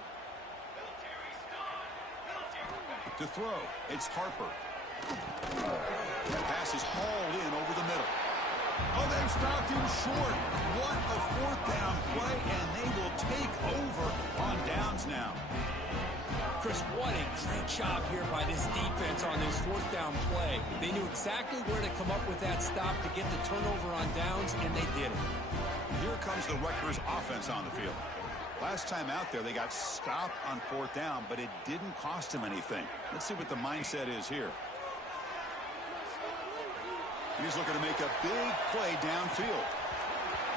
To throw, it's Harper. The pass is hauled in over the middle. Oh, they've stopped him short. What a fourth down play, and they will take over on downs now. Chris, what a great job here by this defense on this fourth down play. They knew exactly where to come up with that stop to get the turnover on downs, and they did it. Here comes the Rutgers offense on the field. Last time out there, they got stopped on fourth down, but it didn't cost them anything. Let's see what the mindset is here. He's looking to make a big play downfield.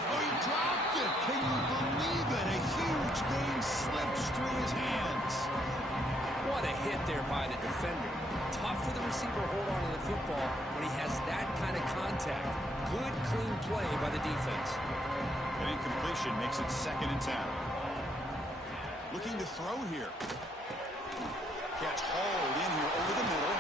Oh, he dropped it. Can you believe it? A huge gain slips through his hands. What a hit there by the defender. Tough for the receiver to hold on to the football when he has that kind of contact. Good, clean play by the defense. An incompletion makes it 2nd and 10. Looking to throw here. Catch hauled in here over the middle.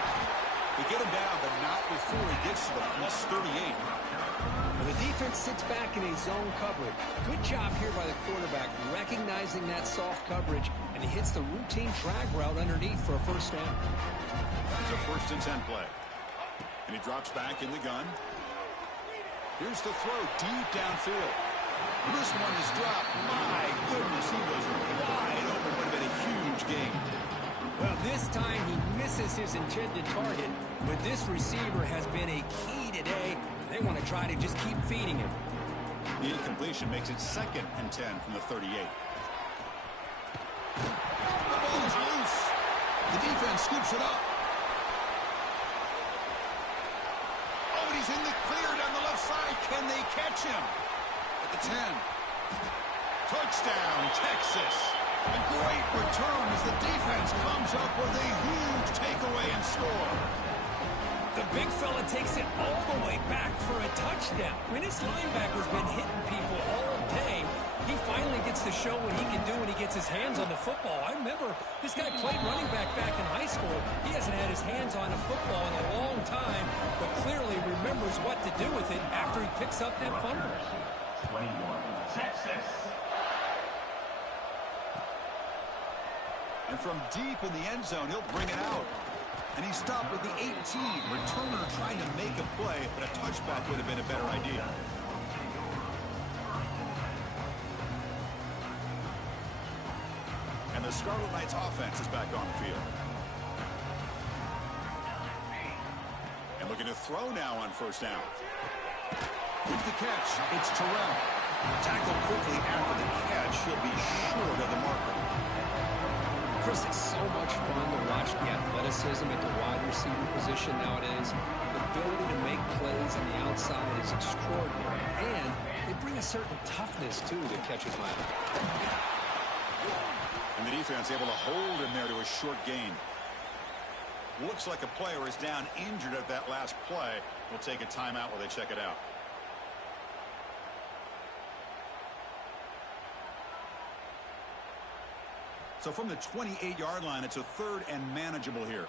They get him down, but not before he gets to the plus 38. Well, the defense sits back in a zone coverage. Good job here by the quarterback, recognizing that soft coverage, and he hits the routine drag route underneath for a first down. It's a 1st and 10 play. And he drops back in the gun. Here's the throw deep downfield. This one is dropped. My goodness, he was wide open. Would have been a huge gain. Well, this time he misses his intended target, but this receiver has been a key today. They want to try to just keep feeding him. The incompletion makes it 2nd and 10 from the 38. The ball is loose. The defense scoops it up. Oh, and he's in the clear down the left side. Can they catch him? At the 10. Touchdown, Texas. A great return as the defense comes up with a huge takeaway and score. The big fella takes it all the way back for a touchdown. When his linebacker's been hitting people all day, he finally gets to show what he can do when he gets his hands on the football. I remember this guy played running back in high school. He hasn't had his hands on a football in a long time, but clearly remembers what to do with it after he picks up that fumble. 21, Texas. And from deep in the end zone, he'll bring it out. And he stopped with the 18. Returner trying to make a play, but a touchback would have been a better idea. And the Scarlet Knights offense is back on the field. And looking to throw now on first down. With the catch, it's Terrell. Tackled quickly after the catch. He'll be short of the marker. Chris, it's so much fun to watch the athleticism at the wide receiver position nowadays. The ability to make plays on the outside is extraordinary, and they bring a certain toughness, too, that catches my eye. And the defense able to hold him there to a short gain. Looks like a player is down injured at that last play. We'll take a timeout while they check it out. So from the 28-yard line, it's a 3rd and manageable here.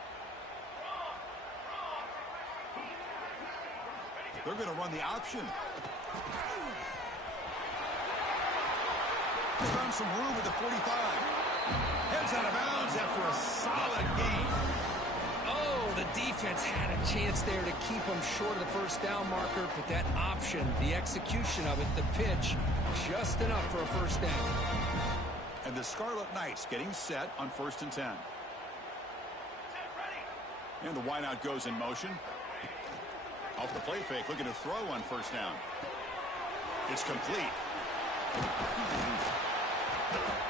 They're going to run the option. He's found some room at the 45. Heads out of bounds after a solid gain. Oh, the defense had a chance there to keep him short of the first down marker, but that option, the execution of it, the pitch, just enough for a first down. And the Scarlet Knights getting set on 1st and 10. And the wideout goes in motion. Off the play fake, looking to throw on first down. It's complete.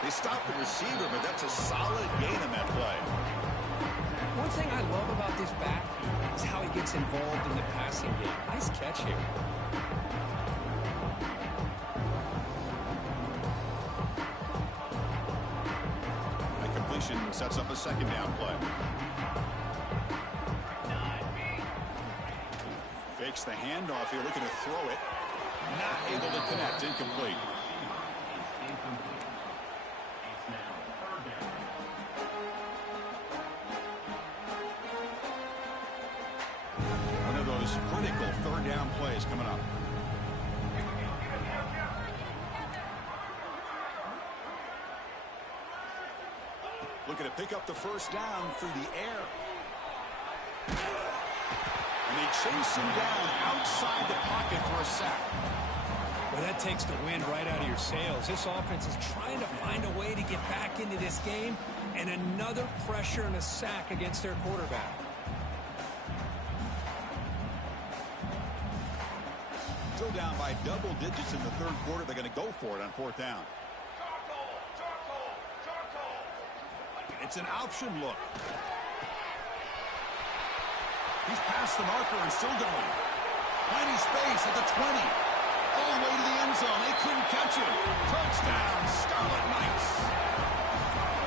They stopped the receiver, but that's a solid gain on that play. One thing I love about this back is how he gets involved in the passing game. Nice catch here. Sets up a 2nd down play. Fakes the handoff here, looking to throw it. Not able to connect, incomplete. One of those critical 3rd down plays coming up. Looking to pick up the first down through the air. And they chase him down outside the pocket for a sack. Well, that takes the wind right out of your sails. This offense is trying to find a way to get back into this game, and another pressure and a sack against their quarterback. Still down by double digits in the third quarter. They're going to go for it on fourth down. It's an option look. He's past the marker and still going. Finding space at the 20. All the way to the end zone. They couldn't catch him. Touchdown, Scarlet Knights.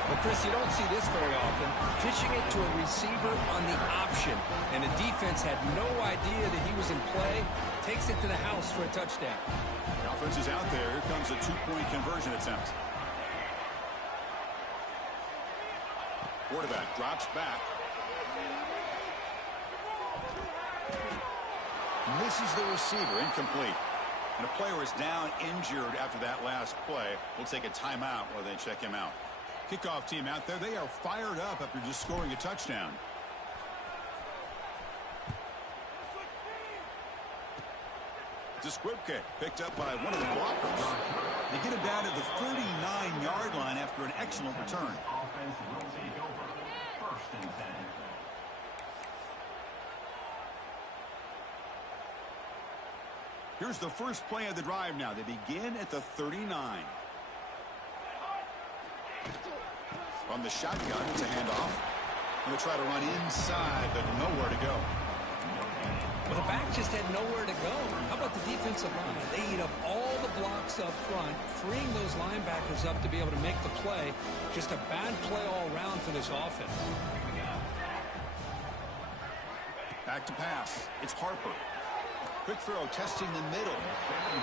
Well, Chris, you don't see this very often. Pitching it to a receiver on the option, and the defense had no idea that he was in play. Takes it to the house for a touchdown. The offense is out there. Here comes a two-point conversion attempt. Quarterback drops back. Misses the receiver, incomplete. And a player is down injured after that last play. We'll take a timeout while they check him out. Kickoff team out there. They are fired up after just scoring a touchdown. It's a squib kick picked up by one of the blockers. They get him down to the 39-yard line after an excellent return. Offense will take over. First and 10. Here's the first play of the drive now. They begin at the 39. From the shotgun, it's a handoff. Going to try to run inside, but nowhere to go. Well, the back just had nowhere to go. How about the defensive line? They eat up all the blocks up front, freeing those linebackers up to be able to make the play. Just a bad play all around for this offense. Back to pass. It's Harper. Quick throw, testing the middle.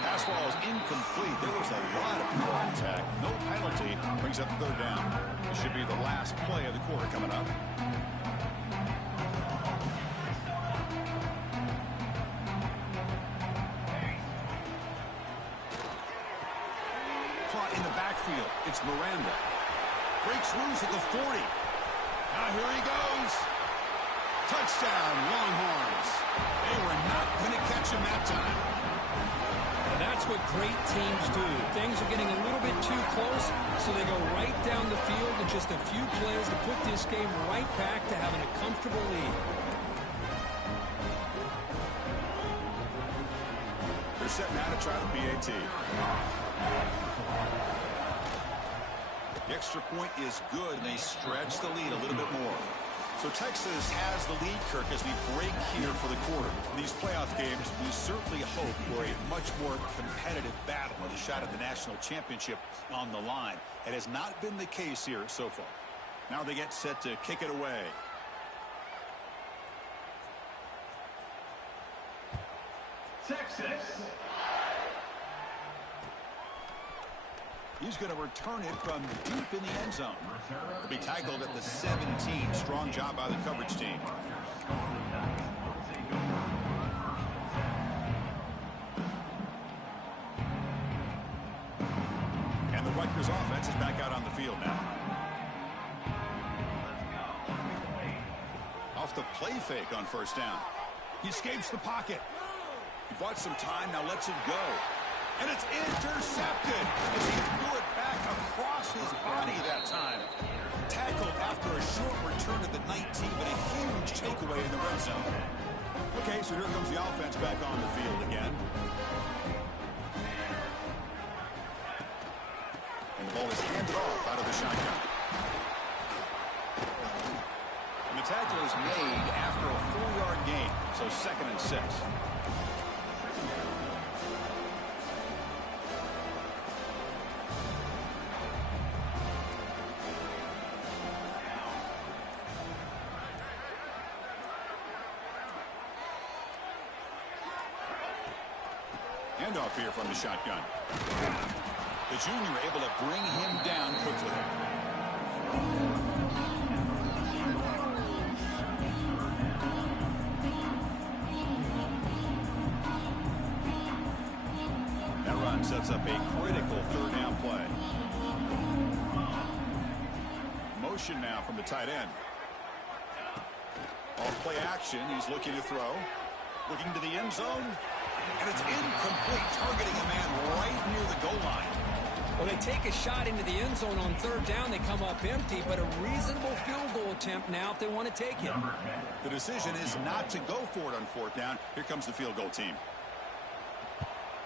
Pass ball is incomplete. There was a lot of contact. No penalty. Brings up third down. This should be the last play of the quarter coming up. Caught in the backfield. It's Miranda. Breaks loose at the 40. Now here he goes. Touchdown, Longhorns. They were not going to catch him that time. And that's what great teams do. Things are getting a little bit too close, so they go right down the field in just a few plays to put this game right back to having a comfortable lead. They're setting out to try the PAT. The extra point is good, and they stretch the lead a little bit more. So Texas has the lead, Kirk, as we break here for the quarter. In these playoff games, we certainly hope for a much more competitive battle with a shot at the national championship on the line. It has not been the case here so far. Now they get set to kick it away. Texas. He's going to return it from deep in the end zone. He'll be tackled at the 17. Strong job by the coverage team. And the Rutgers offense is back out on the field now. Off the play fake on first down. He escapes the pocket. He bought some time, now lets it go. And it's intercepted as he threw it back across his body that time. Tackled after a short return to the 19, but a huge takeaway in the red zone. Okay, so here comes the offense back on the field again. And the ball is handed off out of the shotgun. And the tackle is made after a 4-yard gain, so 2nd and 6. Handoff here from the shotgun. The junior able to bring him down quickly. That run sets up a critical third down play. Motion now from the tight end. Off play action. He's looking to throw. Looking to the end zone. And it's incomplete, targeting a man right near the goal line. Well, they take a shot into the end zone on third down. They come up empty, but a reasonable field goal attempt now if they want to take it. The decision is not to go for it on fourth down. Here comes the field goal team.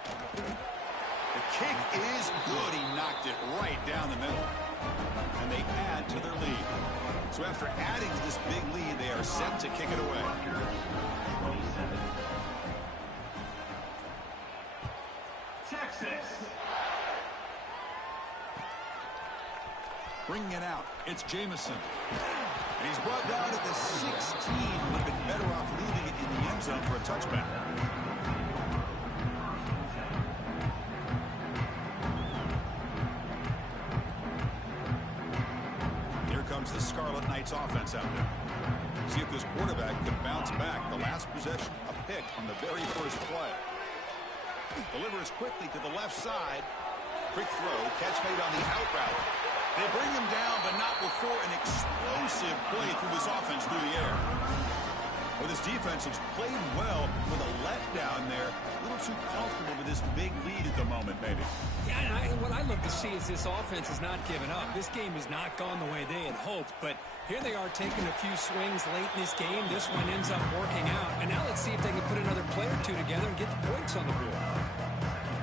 The kick is good. He knocked it right down the middle. And they add to their lead. So after adding to this big lead, they are set to kick it away. Texas. Bringing it out, it's Jamison. And he's brought down at the 16. Would have been better off leaving it in the end zone for a touchback. Here comes the Scarlet Knights offense out there. See if this quarterback can bounce back. The last possession, a pick on the very first play. Delivers quickly to the left side. Quick throw, catch made on the out route. They bring him down, but not before an explosive play through this offense through the air. Well, this defense has played well with a letdown there. A little too comfortable with this big lead at the moment, maybe. Yeah, and what I love to see is this offense has not given up. This game has not gone the way they had hoped, but here they are taking a few swings late in this game. This one ends up working out, and now let's see if they can put another play or two together and get the points on the board.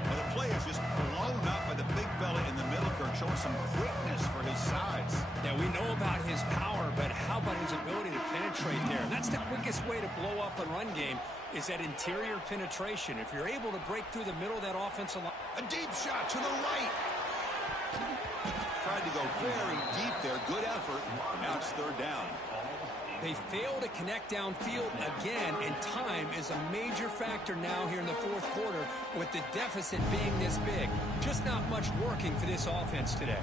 Well, the play is just blown up by the big fella in the middle, Kirk, showing some quickness for his size. Yeah, we know about his power, but how about his ability to penetrate there? And that's the quickest way to blow up a run game is that interior penetration. If you're able to break through the middle of that offensive line. A deep shot to the right. Tried to go very deep there. Good effort. Now it's third down. They fail to connect downfield again, and time is a major factor now here in the fourth quarter with the deficit being this big. Just not much working for this offense today.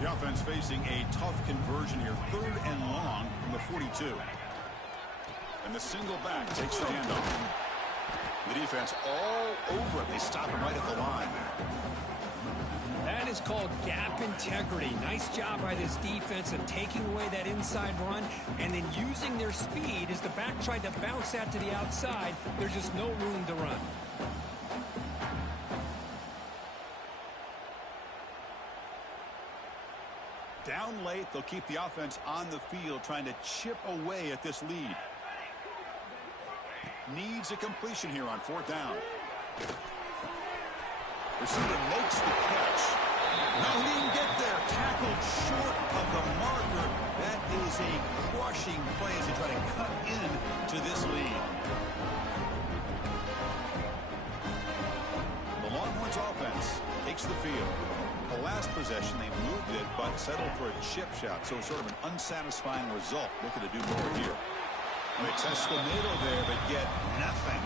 The offense facing a tough conversion here. Third and long from the 42. And the single back takes the handoff. The defense all over it. They stop him right at the line. That is called gap integrity. Nice job by this defense of taking away that inside run and then using their speed as the back tried to bounce that to the outside. There's just no room to run. Down late, they'll keep the offense on the field trying to chip away at this lead. Needs a completion here on fourth down. Receiver makes the catch. No, he didn't get there. Tackled short of the marker. That is a crushing play as they try to cut into this lead. The Longhorns offense takes the field. The last possession, they moved it, but settled for a chip shot. So sort of an unsatisfying result. Looking to do more here. They test the middle there, but get nothing.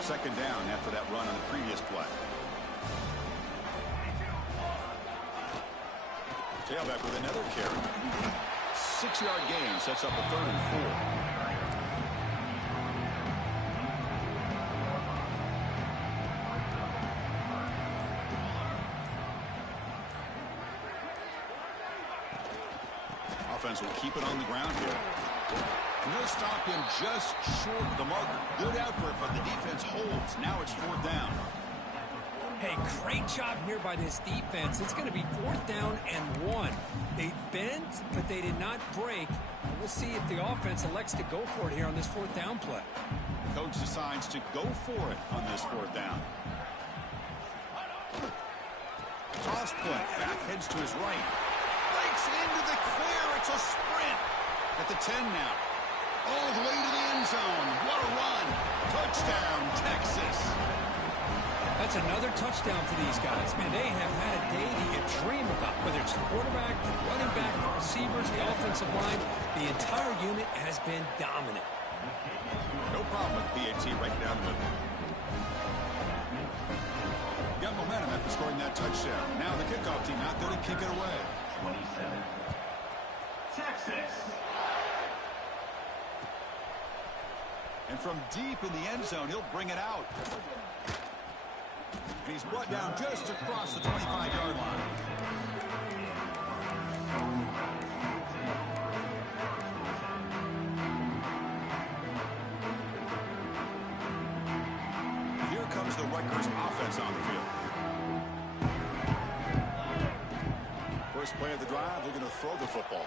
Second down after that run on the previous play. Tailback with another carry. 6-yard gain sets up a 3rd and 4. Offense will keep it on the ground here. And they'll stop him just short of the marker. Good effort, but the defense holds. Now it's fourth down. Hey, great job here by this defense. It's going to be fourth down and 1. They bent, but they did not break. We'll see if the offense elects to go for it here on this fourth down play. Coach decides to go for it on this fourth down. Toss play. Back heads to his right. Breaks into the clear. It's a sprint at the 10 now. All the way to the end zone. What a run. Touchdown, Texas. That's another touchdown for these guys. Man, they have had a day that you dream about. Whether it's the quarterback, the running back, the receivers, the offensive line, the entire unit has been dominant. No problem with PAT right down the middle. Got momentum after scoring that touchdown. Now the kickoff team out there to kick it away. 27. Texas. And from deep in the end zone, he'll bring it out. And he's brought down just across the 25-yard line. Here comes the Rutgers offense. First play of the drive, they're going to throw the football.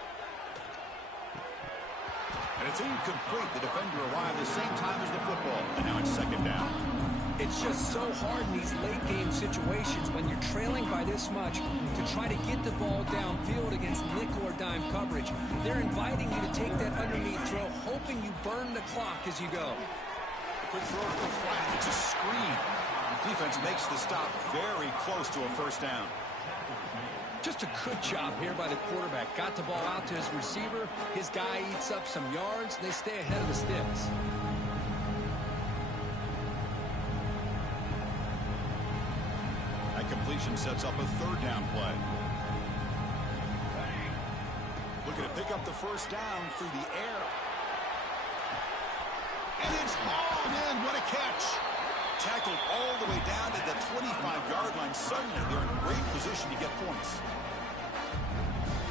And it's incomplete. The defender arrived at the same time as the football. And now it's second down. It's just so hard in these late game situations when you're trailing by this much to try to get the ball downfield against nickel or dime coverage. They're inviting you to take that underneath throw, hoping you burn the clock as you go. A quick throw to the flat. It's a screen. Defense makes the stop very close to a first down. Just a good job here by the quarterback. Got the ball out to his receiver. His guy eats up some yards. They stay ahead of the sticks. That completion sets up a third down play. Looking to pick up the first down through the air. And it's hauled in. What a catch. Tackled all the way down to the 25-yard line. Suddenly, they're in great position to get points.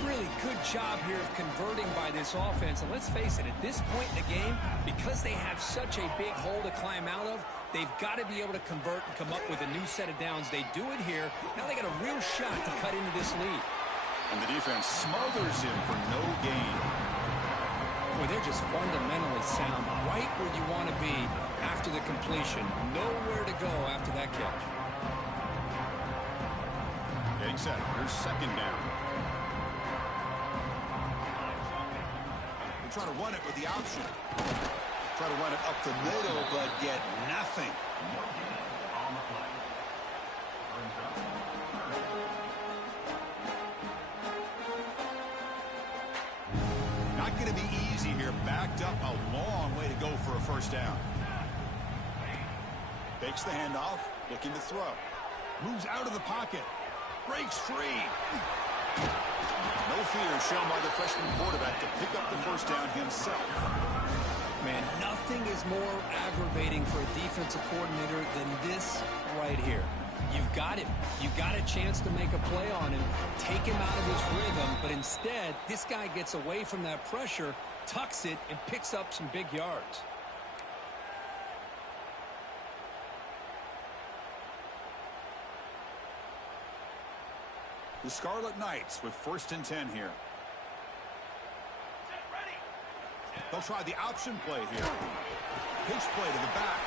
Really good job here of converting by this offense. And let's face it, at this point in the game, because they have such a big hole to climb out of, they've got to be able to convert and come up with a new set of downs. They do it here. Now they got a real shot to cut into this lead. And the defense smothers him for no gain. Boy, they're just fundamentally sound, right where you want to be after the completion. Nowhere to go after that catch. Getting set. Here's second down. They're trying to run it with the option. Try to run it up the middle, but get nothing. On the play. Brings up Not going to be easy here. Backed up a long way to go for a first down. Takes the handoff, looking to throw. Moves out of the pocket. Breaks free. No fear shown by the freshman quarterback to pick up the first down himself. Man, nothing is more aggravating for a defensive coordinator than this right here. You've got him. You've got a chance to make a play on him, take him out of his rhythm, but instead, this guy gets away from that pressure, tucks it, and picks up some big yards. The Scarlet Knights with 1st and 10 here. They'll try the option play here. Pitch play to the back.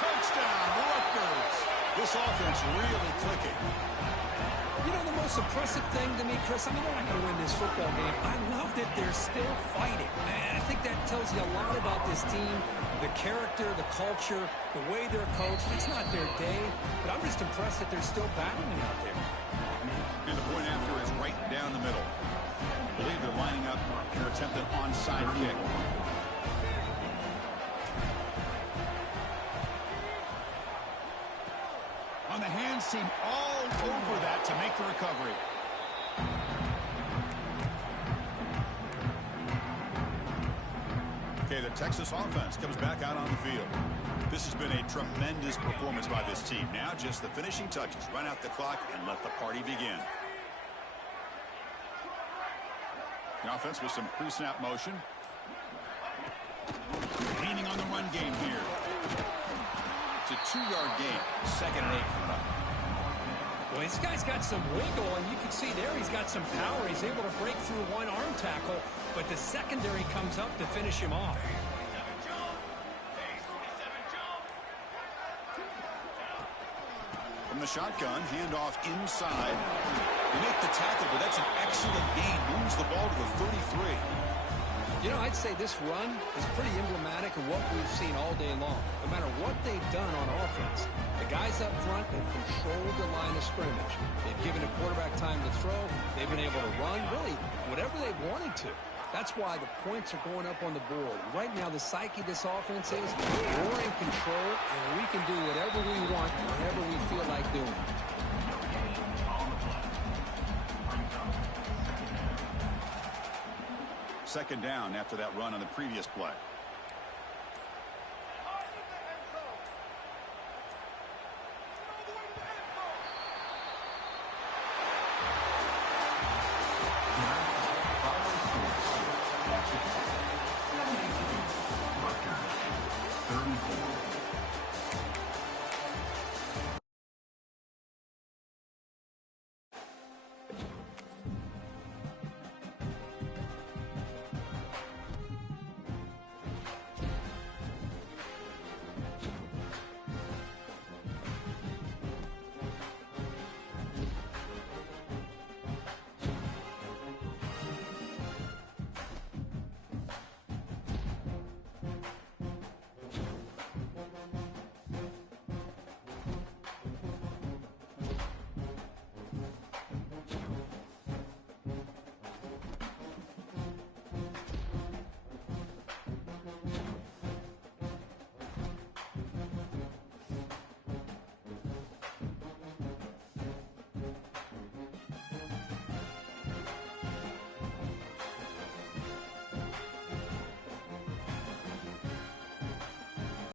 Touchdown, Rutgers. This offense really clicking. You know, the most impressive thing to me, Chris, I mean, they're not going to win this football game. I love that they're still fighting. And I think that tells you a lot about this team, the character, the culture, the way they're coached. It's not their day, but I'm just impressed that they're still battling out there. And the point after is right down the middle. I believe they're lining up their attempted onside kick. On the hands team all over that to make the recovery. Okay, the Texas offense comes back out on the field. This has been a tremendous performance by this team. Now just the finishing touches. Run out the clock and let the party begin. The offense with some pre-snap motion. Leaning on the run game here. It's a 2-yard gain. 2nd and 8 coming up. Well, this guy's got some wiggle, and you can see there he's got some power. He's able to break through one arm tackle, but the secondary comes up to finish him off. From the shotgun, handoff inside. They make the tackle, but that's an excellent gain. Moves the ball to the 33. You know, I'd say this run is pretty emblematic of what we've seen all day long. No matter what they've done on offense, the guys up front have controlled the line of scrimmage. They've given the quarterback time to throw. They've been able to run, really, whatever they wanted to. That's why the points are going up on the board. Right now, the psyche of this offense is we're in control, and we can do whatever we want, whenever we feel like doing it. Second down after that run on the previous play.